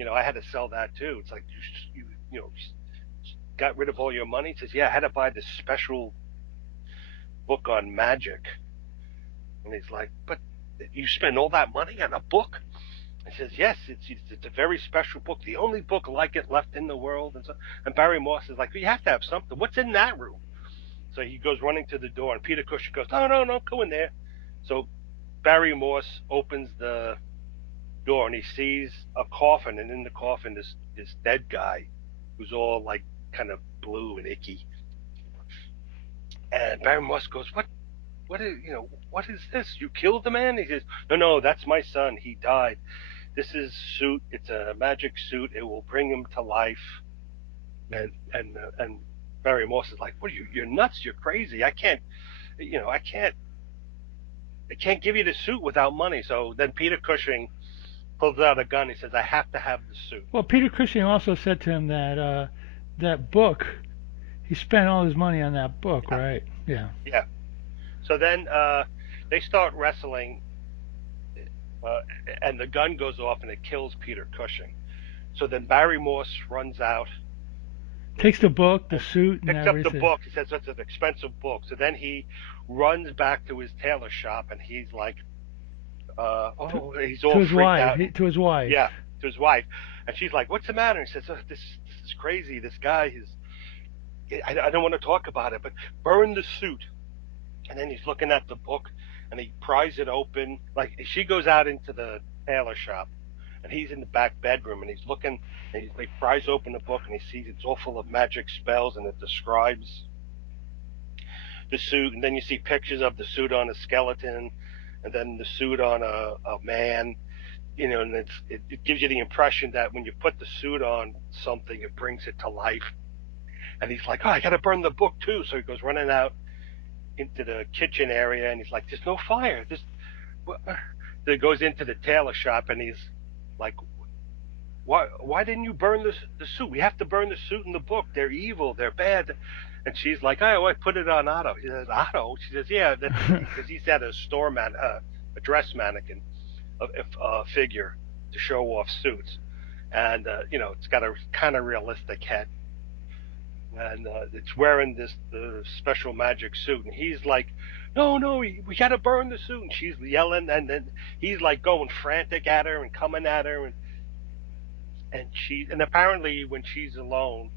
I had to sell that too. It's like, got rid of all your money? He says, yeah, I had to buy this special book on magic. And he's like, but you spend all that money on a book? He says, yes, it's a very special book, the only book like it left in the world. And Barry Morse is like, well, you have to have something. What's in that room? So he goes running to the door, and Peter Cushing goes, no, no, no, go in there. So Barry Morse opens the door, and he sees a coffin, and in the coffin is this dead guy who's all like kind of blue and icky. And Barry Morse goes, what is, what is this? You killed the man? He says, no, no, that's my son. He died. This is suit. It's a magic suit. It will bring him to life. And Barry Morse is like, what are you? You're nuts. You're crazy. I can't. I can't give you the suit without money. So then Peter Cushing pulls out a gun. He says, I have to have the suit. Well, Peter Cushing also said to him that that book, he spent all his money on that book, Yeah, right? Yeah. yeah. So then they start wrestling, uh, and the gun goes off and it kills Peter Cushing. So then Barry Morse runs out Takes the book, the and suit, and picks up the everything book. He says that's an expensive book. So then he runs back to his tailor shop and he's like, to, oh, he's to all his freaked wife. out. To his wife. Yeah, to his wife. And she's like, what's the matter? He says, oh, this is crazy. This guy is, I don't want to talk about it, but burn the suit. And then he's looking at the book and he pries it open. Like she goes out into the tailor shop and he's in the back bedroom and he's looking and he pries open the book and he sees it's all full of magic spells and it describes the suit. And then you see pictures of the suit on a skeleton and then the suit on a man. And it gives you the impression that when you put the suit on something, it brings it to life. And he's like, oh, I got to burn the book too. So he goes running out into the kitchen area and he's like, there's no fire. So he goes into the tailor shop and he's like, why didn't you burn the suit? We have to burn the suit in the book. They're evil. They're bad. And she's like, oh, I put it on Otto. He says, Otto? She says, yeah, that's because he's at a a dress mannequin, a figure to show off suits. And, it's got a kind of realistic head. And it's wearing this the special magic suit, and he's like, "No, no, we got to burn the suit." And she's yelling, and then he's like going frantic at her and coming at her, and apparently when she's alone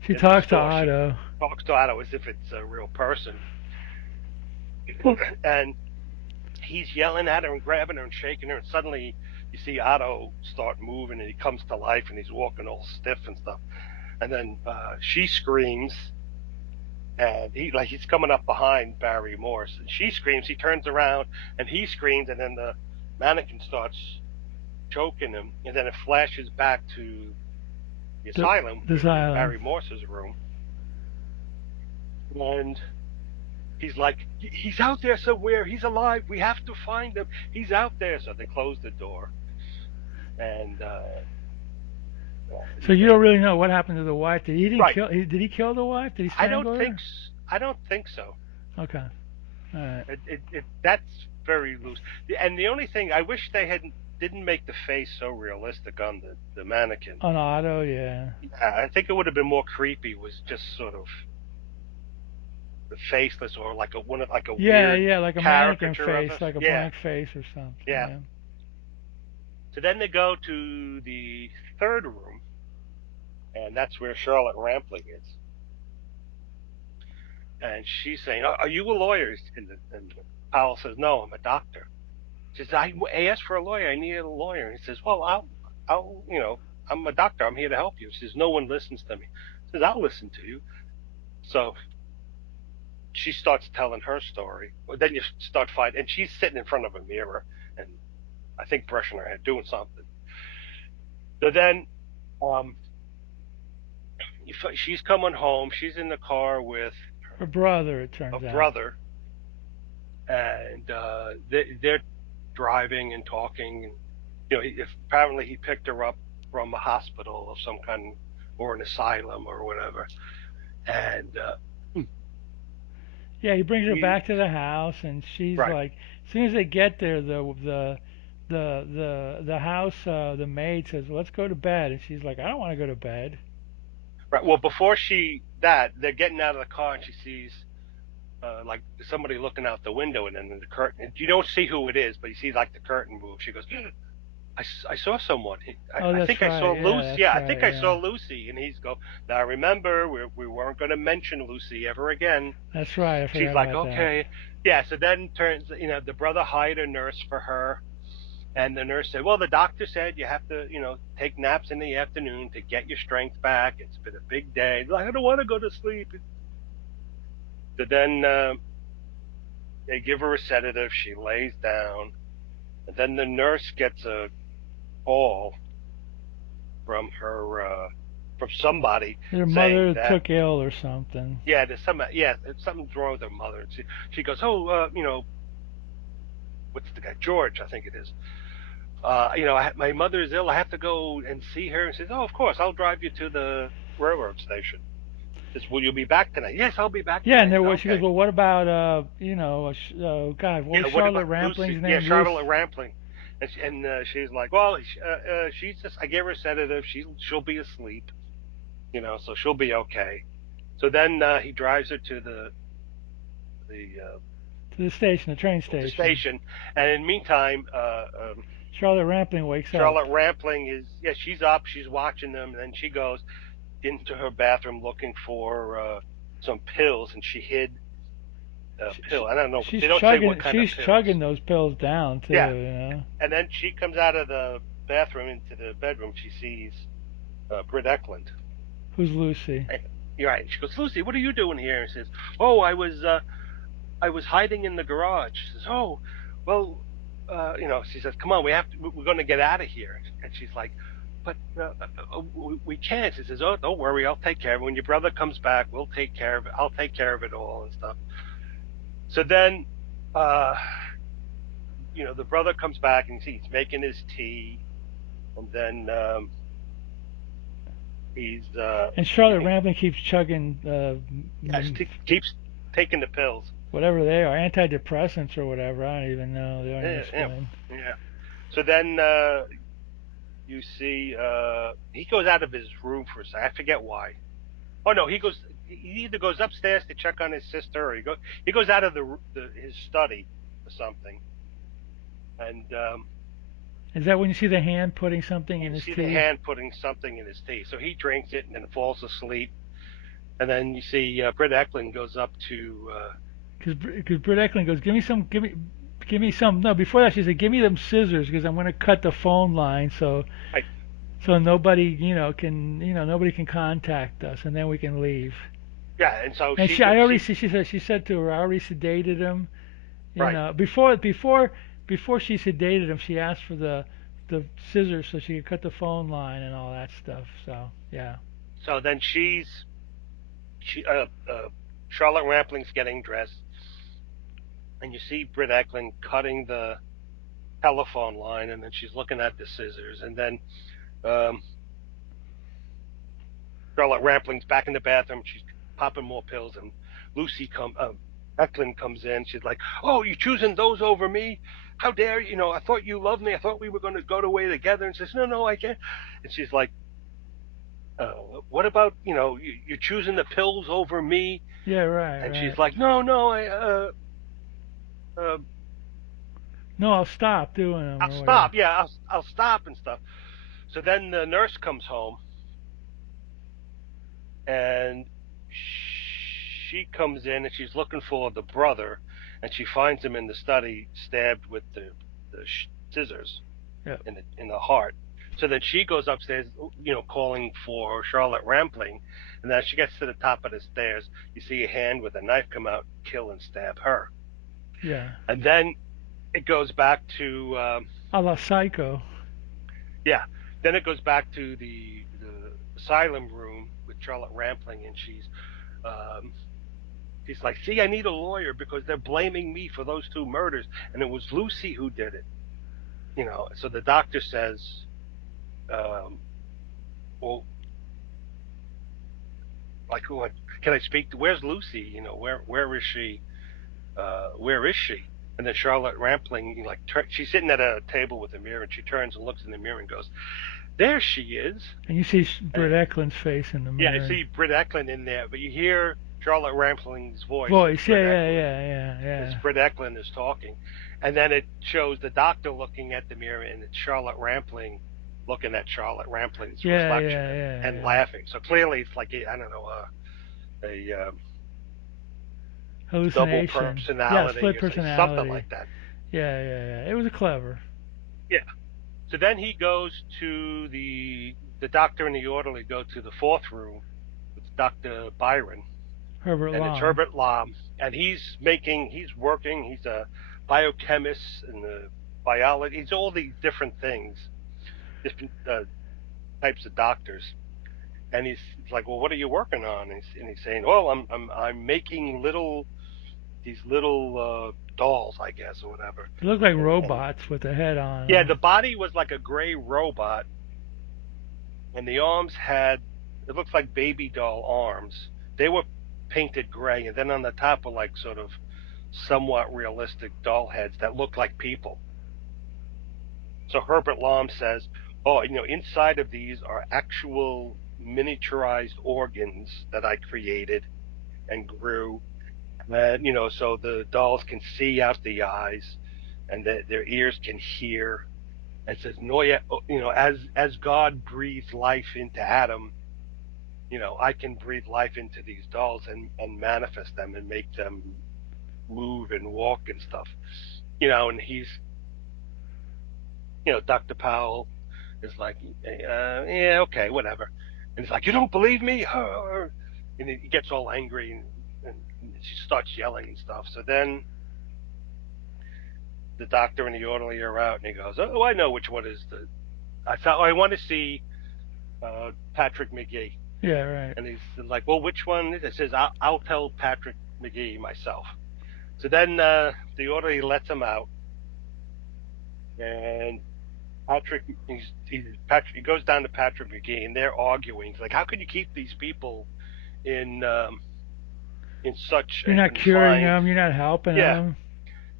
She in the talks to store, she Otto. talks to Otto as if it's a real person, and he's yelling at her and grabbing her and shaking her, and suddenly you see Otto start moving, and he comes to life, and he's walking all stiff and stuff, and then she screams and he's coming up behind Barry Morse, and she screams. He turns around, and he screams, and then the mannequin starts choking him, and then it flashes back to the The, asylum this in island. Barry Morse's room, and he's like, "He's out there somewhere. He's alive. We have to find him. He's out there." So they close the door, and So you don't really know what happened to the wife. Did he didn't right. kill? Did he kill the wife? Did he I don't strangle think her? I don't think so. Okay. All right. That's very loose. And the only thing I wish they hadn't didn't make the face so realistic on the mannequin. On Otto, yeah. Yeah, I think it would have been more creepy. Was just sort of faceless or like a Yeah, weird yeah, like a mannequin caricature of face, us. like a Yeah, blank face or something. yeah. Yeah. So then they go to the third room, and that's where Charlotte Rampling is. And she's saying, "Are you a lawyer?" And Powell says, "No, I'm a doctor." She says, I asked for a lawyer. I needed a lawyer. And he says, well, I'm a doctor. I'm here to help you. She says, no one listens to me. He says, I'll listen to you. So she starts telling her story. Well, then you start fighting. And she's sitting in front of a mirror and I think brushing her hair, doing something. So then um, she's coming home. She's in the car with Her brother, it a turns out. brother. And they're driving and talking. Apparently he picked her up from a hospital of some kind or an asylum or whatever, and Yeah, he brings her he back to the house, and she's right, like, as soon as they get there, the house, the maid says, "Let's go to bed," and she's like, "I don't want to go to bed." Right. Well, before they're getting out of the car and she sees like somebody looking out the window, and then the curtain. You don't see who it is, but you see like the curtain move. She goes, I saw someone. Oh, I that's think I saw right. Yeah, Lucy. that's Yeah, I think right. I saw Yeah, Lucy. And he's go, now remember, we weren't going to mention Lucy ever again. that's right. I She's forgot like, about that. okay. Yeah, so then turns, the brother hired a nurse for her. And the nurse said, well, the doctor said you have to, take naps in the afternoon to get your strength back. It's been a big day. Like, I don't want to go to sleep. So then they give her a sedative. She lays down. And then the nurse gets a call from from somebody Their saying mother that, took ill or something. yeah, something's wrong with her mother. And she goes, oh, what's the guy? George, I think it is. My mother is ill. I have to go and see her. And she says, oh, of course, I'll drive you to the railroad station. Says, will you be back tonight? Yes, I'll be back Yeah, and tonight. there was. She goes, Okay. well, what about God, what Yeah, was what about Charlotte Lucy? Rampling's Yeah, name? Luce. Charlotte Rampling. And she's like, well, she's just, I gave her a sedative. She'll be asleep, so she'll be okay. So then he drives her to the To the station, the train the station. station, and in the meantime, Charlotte Rampling wakes up. Charlotte Rampling she's up, she's watching them, and then she goes into her bathroom looking for some pills, and she hid a pill. I don't know, She's they don't say what chugging. kind of She's pills. chugging those pills down too. Yeah, You know, and then she comes out of the bathroom into the bedroom. She sees Britt Eklund. who's Lucy? You're right. She goes, Lucy, what are you doing here? And says, oh, I was hiding in the garage. She says, oh, well, she says, come on, we're going to get out of here. And she's like, but we can't. She says, oh, don't worry, I'll take care of it. When your brother comes back, we'll take care of it. I'll take care of it all and stuff. So then, uh, the brother comes back and he's making his tea, and then he's And Charlotte giving, Rampling keeps chugging yeah, keeps taking the pills. whatever they are, antidepressants or whatever. I don't even know. They don't even Yeah, yeah, explain. yeah. So then you see he goes out of his room for a second. I forget why. Oh no, he either goes upstairs to check on his sister, or he goes out of his study or something. And Is that when you see the hand putting something in you his see the tea? hand putting something in his tea. So he drinks it and then falls asleep. And then you see Britt Eklund goes up to Because Britt Eklund goes, give me some. No, before that she said, give me them scissors because I'm going to cut the phone line right, so nobody nobody can contact us and then we can leave. yeah, and so And she go, she said to her, I already sedated him. right. Before she sedated him, she asked for the scissors so she could cut the phone line and all that stuff. So yeah, So then she Charlotte Rampling's getting dressed, and you see Britt Eklund cutting the telephone line, and then she's looking at the scissors, and then um, Charlotte Rampling's back in the bathroom. She's popping more pills, and Lucy Eklund comes in. She's like, "Oh, you choosing those over me? How dare you? I thought you loved me. I thought we were going to go away together." And says, "No, no, I can't." And she's like, uh, "What about you're choosing the pills over me?" yeah, right, And she's right. like, "No, no, uh, No, I'll stop doing them I'll or whatever. stop. Yeah, I'll stop and stuff." So then the nurse comes home, and she comes in and she's looking for the brother, and she finds him in the study, stabbed with the scissors Yeah, in the heart. So then she goes upstairs, calling for Charlotte Rampling, and then she gets to the top of the stairs. You see a hand with a knife come out, kill and stab her, yeah. and then it goes back to A la Psycho. yeah. Then it goes back to the asylum room with Charlotte Rampling, and um, she's like, "See, I need a lawyer because they're blaming me for those two murders, and it was Lucy who did it." So the doctor says, "Well, like, what can I speak to? Where's Lucy? Where is she? Where is she?" And then Charlotte Rampling, she's sitting at a table with a mirror, and she turns and looks in the mirror and goes, there she is. And you see And Britt Eklund's face in the yeah, I mirror. see Britt Eklund in there, but you hear Charlotte Rampling's voice as Voice, yeah, Britt yeah, Eklund yeah, yeah, as yeah. Britt Eklund is talking, and then it shows the doctor looking at the mirror, and it's Charlotte Rampling looking at Charlotte Rampling's Yeah, reflection yeah, yeah, and yeah. laughing. So clearly, it's like I don't know a double Hallucination. Yeah, personality split or something personality. like that. Yeah, yeah, yeah. It was clever. Yeah. So then he goes to the doctor and the orderly go to the fourth room with Dr. Byron, Herbert and it's Lom. Herbert Lom, and he's working, he's a biochemist and the biology, he's all these different things, different types of doctors, and he's like, well, what are you working on? And he's saying, well, I'm making these little dolls, I guess, or whatever, They look like and robots with a head on yeah, them. the body was like a gray robot, and the arms had it looks like baby doll arms. They were painted gray, and then on the top were like sort of somewhat realistic doll heads that look like people. So Herbert Lom says, "Oh, inside of these are actual miniaturized organs that I created and grew, and so the dolls can see out the eyes, and their ears can hear." And says, "No, yeah, as God breathed life into Adam, I can breathe life into these dolls and manifest them and make them move and walk and stuff." And he's, Dr. Powell is like, yeah, okay, whatever. And he's like, you don't believe me? And he gets all angry and she starts yelling and stuff. So then the doctor and the orderly are out and he goes, oh, I know which one is I want to see Patrick McGee. Yeah, right. And he's like, well, which one? It says, I'll tell Patrick McGee myself. So then the orderly lets him out, and Patrick. He goes down to Patrick McGee, and they're arguing. He's like, how can you keep these people in in such You're a not curing confined? them. You're not helping Yeah. them.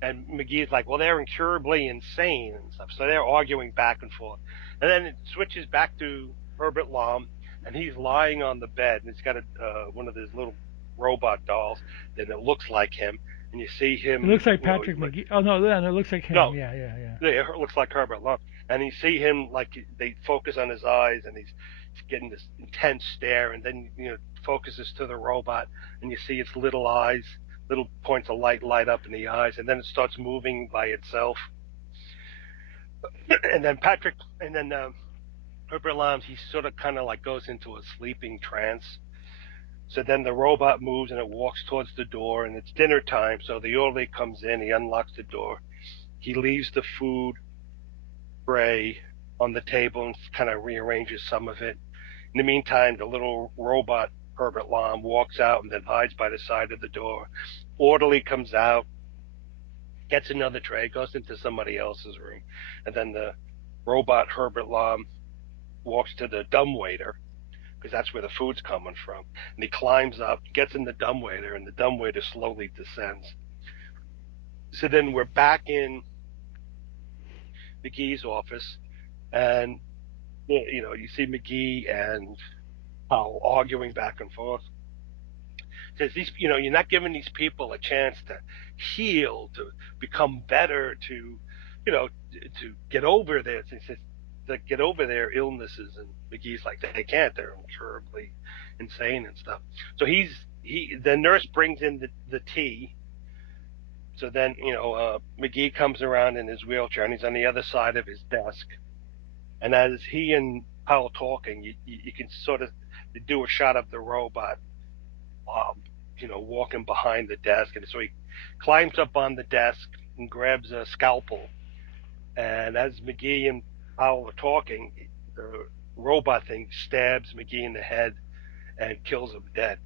And McGee's like, well, they're incurably insane and stuff. So they're arguing back and forth. And then it switches back to Herbert Lom, and he's lying on the bed, and he's got one of those little robot dolls that it looks like him, and you see It him, looks like Patrick McGee. Oh no, yeah, it looks like him. no, Yeah, yeah, yeah. yeah, it looks like Herbert Lom, and you see him like they focus on his eyes, and he's getting this intense stare, and then focuses to the robot, and you see its little eyes, little points of light up in the eyes, and then it starts moving by itself, and then Herbert Lom, he sort of kind of like goes into a sleeping trance. So then the robot moves and it walks towards the door, and it's dinner time. So the orderly comes in, he unlocks the door, he leaves the food tray on the table and kind of rearranges some of it. In the meantime, the little robot Herbert Lom walks out and then hides by the side of the door. Orderly comes out, gets another tray, goes into somebody else's room, and then the robot Herbert Lom walks to the dumbwaiter because that's where the food's coming from. And he climbs up, gets in the dumbwaiter, and the dumbwaiter slowly descends. So then we're back in McGee's office, and you see McGee and Powell arguing back and forth. Says you're not giving these people a chance to heal, to become better, to get over this. He says to get over their illnesses, and McGee's like they can't. They're incurably insane and stuff. So the nurse brings in the tea. So then McGee comes around in his wheelchair, and he's on the other side of his desk. And as he and Powell talking, you can sort of do a shot of the robot um, walking behind the desk. And so he climbs up on the desk and grabs a scalpel. And as McGee and Powell are talking, the robot thing stabs McGee in the head and kills him dead.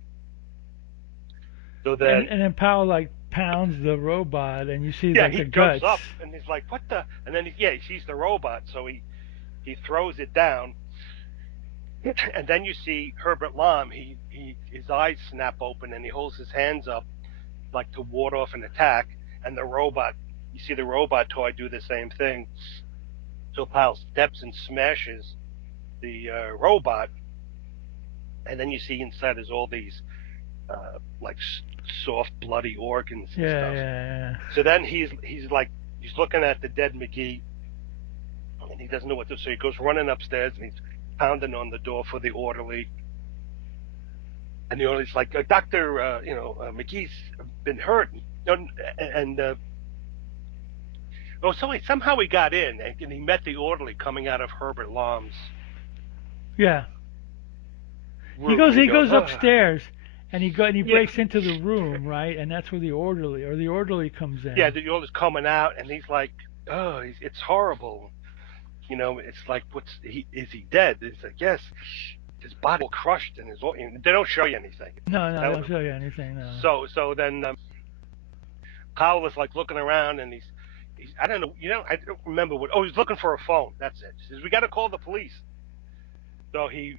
So then, And then Powell like pounds the robot, and you see yeah, like he the jumps guts. up and he's like, "What the?" And then he sees the robot, so he throws it down. And then you see Herbert Lom. His eyes snap open and he holds his hands up like to ward off an attack, and you see the robot toy do the same thing. So Powell steps and smashes the robot, and then you see inside there's all these like soft bloody organs and Yeah, stuff. yeah, So then he's like he's looking at the dead McGee, and he doesn't know what to. So he goes running upstairs and he's pounding on the door for the orderly. And the orderly's like, Doctor, McGee's been hurt, and oh, so somehow he got in, and he met the orderly coming out of Herbert Lom's yeah. room, and he He goes, goes upstairs, and he yeah, breaks into the room, right? And that's where the orderly comes yeah, in. the orderly's coming out, and he's like, oh, it's horrible. It's like, is he dead? It's like, yes, his body all crushed, and they don't show you anything. They No, just no, they tell don't you. show you anything. No. So then Kyle was like looking around, and he's I don't know, I don't remember what. Oh, he's looking for a phone. That's it. He says we got to call the police. So he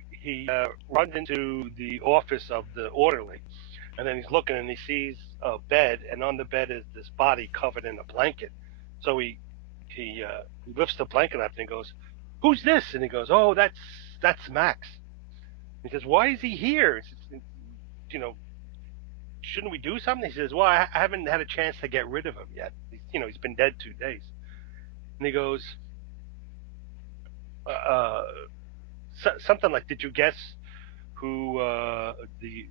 runs into the office of the orderly, and then he's looking, and he sees a bed, and on the bed is this body covered in a blanket. So he lifts the blanket up and he goes, "Who's this?" And he goes, "Oh, that's Max." He says, "Why is he here?" He says, you know, shouldn't we do something? He says, "Well, I haven't had a chance to get rid of him yet. He's been dead 2 days." And he goes, uh, something like, "Did you guess who the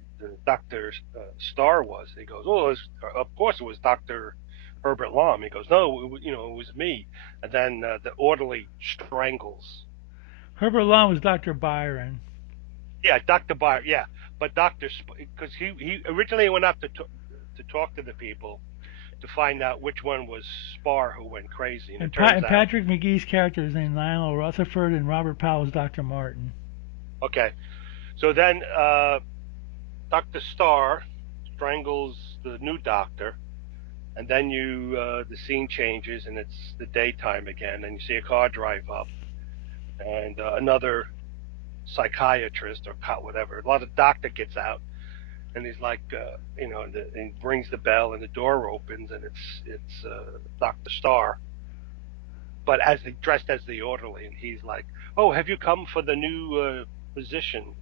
Doctor Star was?" And he goes, "Oh, of course it was Doctor Herbert Lom." He goes, "No, it was me." And then the orderly strangles. Herbert Lom was Dr. Byron. Yeah, Doctor Byer. Yeah, but Doctor because he originally went up to talk to the people to find out which one was Spar who went crazy, and it turns And out, Patrick McGee's character is named Lionel Rutherford, and Robert Powell's Dr. Martin. okay. So then Doctor Star strangles the new doctor, and then the scene changes and it's the daytime again, and you see a car drive up, and another psychiatrist or whatever, a lot of doctor gets out, and he's like, and he rings the bell, and the door opens, and it's Doctor Star, but as dressed as the orderly, and he's like, "Oh, have you come for the new position?"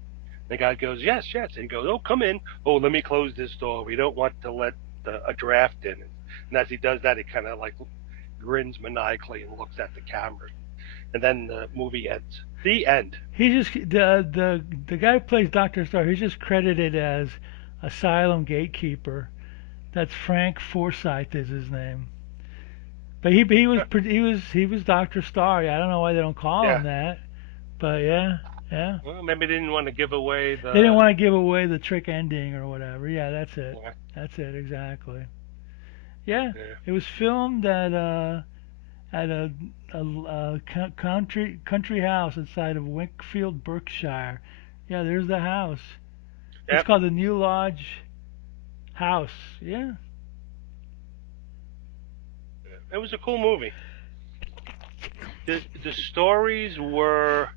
The guy goes, "Yes, yes." And he goes, "Oh, come in. Oh, let me close this door. We don't want to let a draft in." And as he does that, he kind of like grins maniacally and looks at the camera. And then the movie ends. The end. He just the guy who plays Dr. Star. He's just credited as Asylum gatekeeper. That's Frank Forsyth is his name. But he was Dr. Star. Yeah, I don't know why they don't call him Yeah. that. But yeah, yeah. Well, maybe they didn't want to give away They didn't the. want to give away the trick ending or whatever. Yeah, that's it. Yeah. That's it exactly. Yeah, Yeah. it was filmed at a country house outside of Wickfield, Berkshire. Yeah, there's the house. It's Yep. called the New Lodge House. Yeah, It was a cool movie. The stories were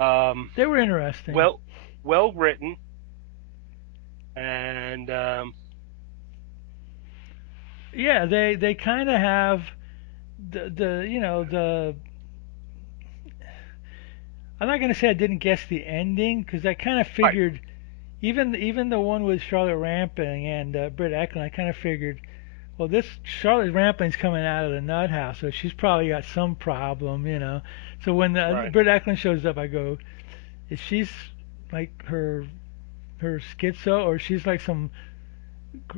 um, they were interesting. well well written, and Yeah, they kind of have the the. I'm not gonna say I didn't guess the ending because I kind of right, figured even the one with Charlotte Rampling and Britt Eklund. I kind of figured, well, this Charlotte Rampling's coming out of the nut house, so she's probably got some problem. So when right, Britt Eklund shows up, I go, is she's like her schizo, or she's like some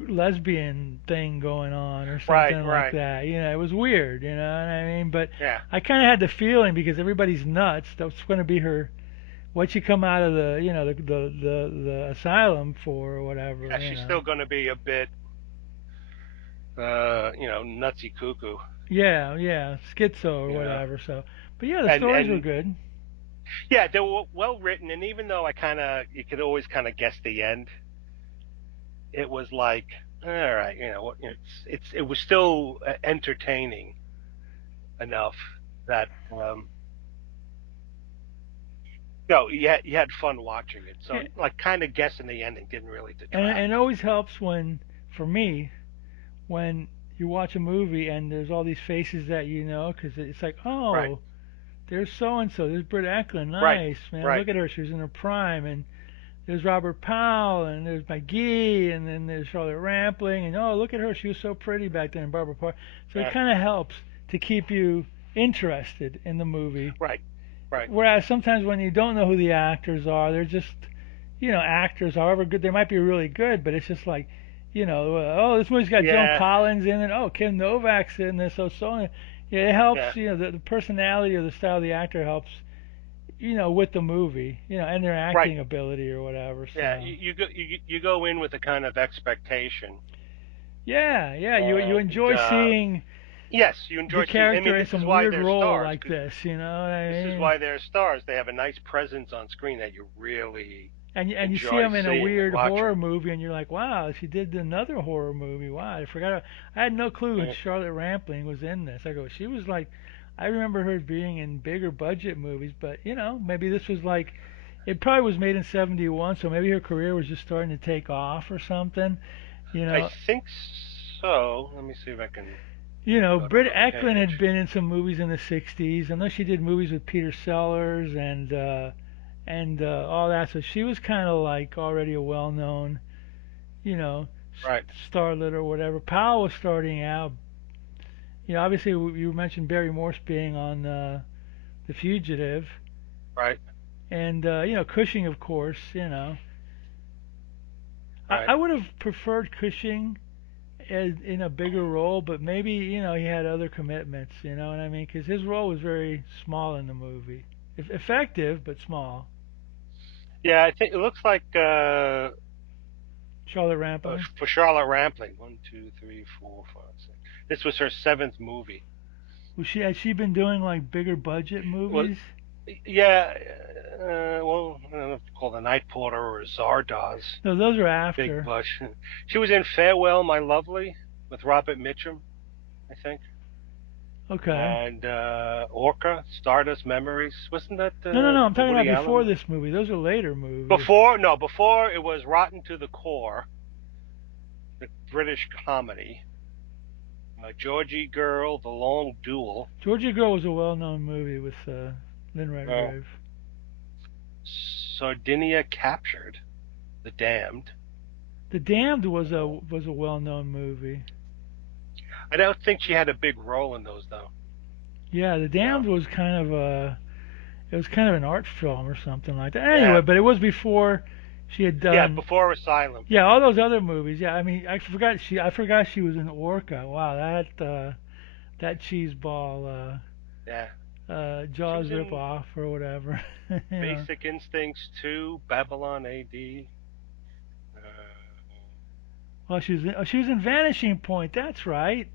lesbian thing going on or right, something like right. that. It was weird, you know what I mean? But Yeah. I kind of had the feeling because everybody's nuts. That's going to be her. What she come out of the asylum for or Yeah, whatever. she's still going to be a bit, nutsy cuckoo. Yeah, yeah, schizo or You know, whatever. So, but yeah, the and stories were and good. yeah, they were well written. And even though you could always kind of guess the end, it was like, all right, it was still entertaining enough that you had fun watching it. So Yeah, like kind of guessing the ending didn't really and detract. it always helps when, for me, when you watch a movie and there's all these faces that you know, because it's like, Right. oh, there's so and so, there's Britt Eklund, Right, nice man, right. look at her, she was in her prime, and there's Robert Powell, and there's McGee, and then there's Charlotte Rampling, and oh, look at her, she was so pretty back then, Barbara Park. So it Yeah, kind of helps to keep you interested in the movie. right, right. Whereas sometimes when you don't know who the actors are, they're just, actors, however good, they might be really good, but it's just like, oh, this movie's got Joan Yeah, Collins in it, oh, Kim Novak's in this, so yeah, it helps, yeah. the personality or the style of the actor helps, with the movie, and their Right. acting ability or whatever. Yeah, So you go in with a kind of expectation, yeah, yeah, you and enjoy seeing yes, you the enjoy seeing. I character mean, in this is some why weird they're role stars, like because this. You know what I this is mean? why they're stars. They have a nice presence on screen that you really And you see enjoy them in a seeing and weird horror watching. movie, and you're like, wow, she did another horror movie. Wow, I forgot. I had no clue that Mm. Charlotte Rampling was in this. I go, she was like, I remember her being in bigger budget movies, but maybe this was like, it probably was made in '71, so maybe her career was just starting to take off or something. You I know, think so. Let me see if I can go to Britt her Eklund had page. been in some movies in the '60s. I know she did movies with Peter Sellers and all that, so she was kind of like already a well-known, you know, Right, starlet or whatever. Powell was starting out. Obviously you mentioned Barry Morse being on The Fugitive, right, and Cushing, of course. I right. would have preferred Cushing in a bigger role, but maybe he had other commitments. You know what I mean? Because his role was very small in the movie, effective but small. Yeah, I think it looks like Charlotte Rampling. for Charlotte Rampling, one, two, three, four, five, six. This was her seventh movie. Had she been doing like bigger budget Well, movies? yeah, well, I don't know if to call the Night Porter or Zardoz. No, those are Big after. Bush. She was in Farewell, My Lovely with Robert Mitchum, I think, Okay. and Orca, Stardust Memories. Wasn't that No, no, no. I'm the talking about Woody before Allen? this movie. Those are later movies. Before, no, before it was Rotten to the Core, the British comedy. Georgie Girl, The Long Duel, Georgia Girl was a well-known movie with Lynn uh, Redgrave. Sardinia Captured, The Damned. The Damned Uh, was a well-known movie. I don't think she had a big role in those though. Yeah, The No. Damned was kind of it was kind of an art film or something like that. Yeah. Anyway, but it was before she had Yeah, done. before Asylum. Yeah, all those other movies. Yeah, I mean, I forgot she was in Orca. Wow, that cheeseball Yeah. She Jaws was in ripoff or whatever. you know. Basic Instincts 2, Babylon AD. Uh, Well, she was in Vanishing Point. That's right.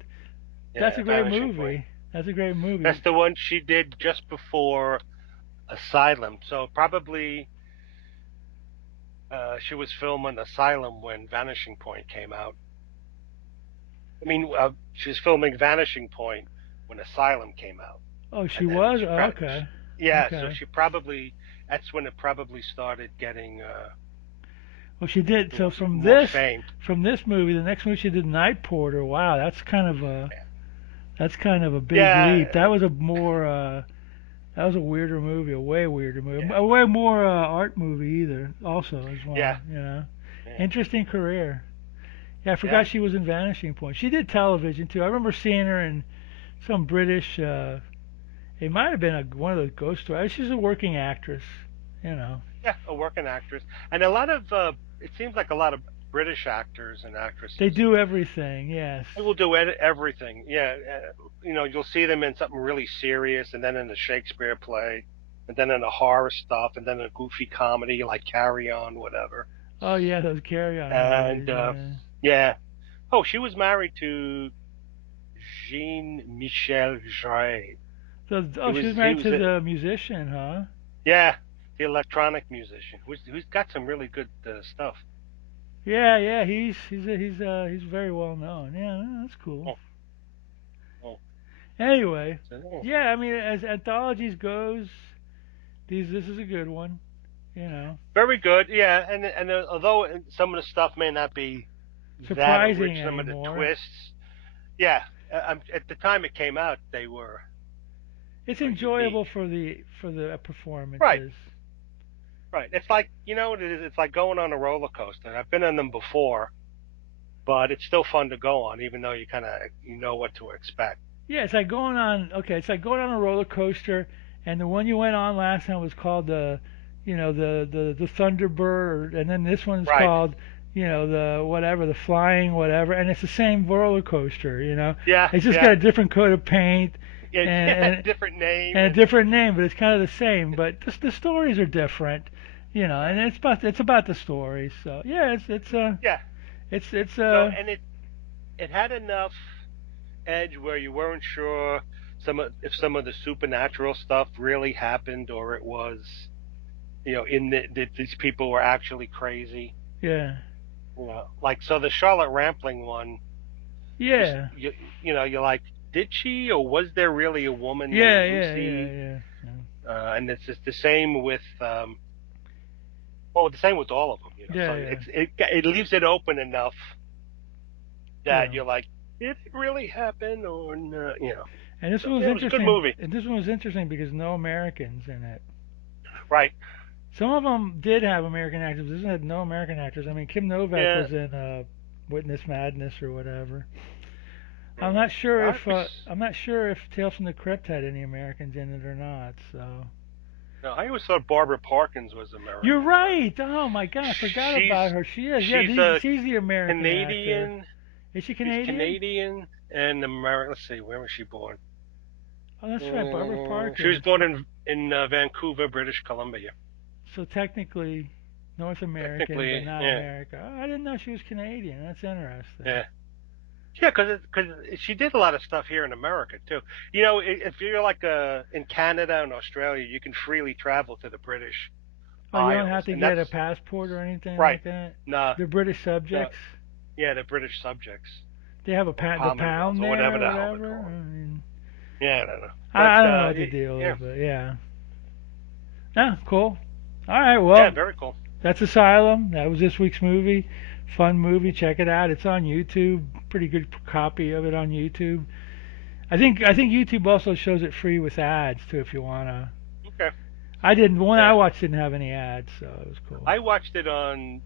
That's yeah, a great Vanishing Point. movie. That's a great movie. That's the one she did just before Asylum. So probably she was filming Asylum when Vanishing Point came out. I mean, she was filming Vanishing Point when Asylum came out, Oh, she and then was. Oh, okay. yeah, so Okay. she probably that's when it probably started getting Well, she did. So more fame. from this movie, the next movie she did, Night Porter. Wow, that's kind of a big Yeah, leap. That was a weirder movie, a way weirder movie, yeah, a way more art movie either. Also as yeah, well. yeah, Interesting career. Yeah, I yeah. forgot she was in Vanishing Point. She did television too. I remember seeing her in some British. It might have been one of those ghost stories. She's a working actress. You know. Yeah, a working actress, and a lot of it seems like a lot of British actors and They actresses. do everything. Yes. They will do everything. Yeah, you'll see them in something really serious, and then in a Shakespeare play, and then in a horror stuff, and then in a goofy comedy like Carry On, whatever. Oh yeah, those Carry On And movies. Yeah. yeah, oh, she was married to Jean Michel Jarre. So, she was He married was to a, the musician, huh? yeah, the electronic musician who's got some really good stuff. Yeah, yeah. He's very well known. Yeah, that's cool. Oh, oh, Anyway, so, yeah. I mean, as anthologies goes, this is a good one. You know, very good. Yeah, and although some of the stuff may not be that surprising original, some of the anymore. twists, yeah, at the time it came out, they were. It's are enjoyable unique. for the Right, performances. right. It's like you know what it is. It's like going on a roller coaster. And I've been on them before, but it's still fun to go on, even though you know what to expect. Yeah, it's like going on. Okay, it's like going on a roller coaster, and the one you went on last time was called the Thunderbird, and then this one's Right. called, the whatever, the Flying whatever, and it's the same roller coaster. Yeah, It's just got yeah. a different coat of paint Yeah, and yeah. and, Different name and a and different name, but it's kind of the same. But the stories are different, and right. it's about the stories. So yeah, Yeah. it's So and it had enough edge where you weren't sure if some of the supernatural stuff really happened or it was that these people were actually crazy. yeah, Like so the Charlotte Rampling one, you s- yeah, you you're like, did she or was there really a woman named yeah, yeah, yeah, Lucy? yeah, yeah. And it's just the same with well, the same with all of them. Yeah, So yeah, it leaves it open enough that yeah. you're like, did it really happen or not? And this So one was yeah, it was a good interesting. movie. And this one was interesting because no Americans in it. Right. Some of them did have American actors. This one had no American actors. I mean, Kim Novak Yeah. was in Witness Madness or whatever. I'm Yeah. not sure I if was Tales from the Crypt had any Americans in it or not. So no, I always thought Barbara Parkins was you're American, but right. Oh my God, I forgot about she's her. She is. Yeah, she's a she's the American actor. Canadian. Is she She's Canadian? Canadian and American. Let's see, where was she born? Oh, that's right, Barbara She was Parkins. born in Vancouver, British Columbia. So technically North American, but Technically, not yeah, America. Oh, I didn't know she was Canadian. That's interesting. yeah. Yeah, because she did a lot of stuff here in America too. If you're like in Canada and Australia, you can freely travel to the British Oh, you don't have Isles, to and get that's a passport or anything right. like that. No, They're British no, subjects. yeah, the British subjects They have or the Commonwealth pound or there whatever or the hell they whatever. call I it. mean, Yeah, I don't know, I don't know what the but deal yeah, is, but yeah. Ah, cool. All right, yeah, well, very cool. that's Asylum. That was this week's movie. Fun movie. Check it out. It's on YouTube. Pretty good copy of it on YouTube. I think YouTube also shows it free with ads too if you wanna. Okay, I didn't. The one I yeah, watched didn't have any ads, so it was cool. I watched it on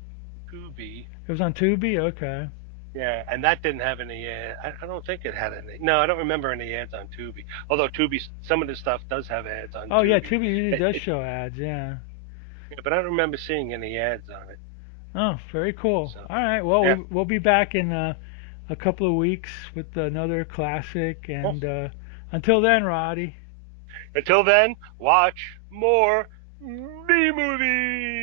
Tubi. It was on Tubi. Okay. Yeah, and that didn't have any. I don't think it had any. No, I don't remember any ads on Tubi. Although Tubi, some of the stuff does have ads on Oh yeah, Tubi. Tubi usually does It show ads. Yeah. yeah, but I don't remember seeing any ads on it. Oh, very cool. So All right. Well, yeah, we'll be back in a couple of weeks with another classic, well, and until then, Roddy. until then, watch more B movies.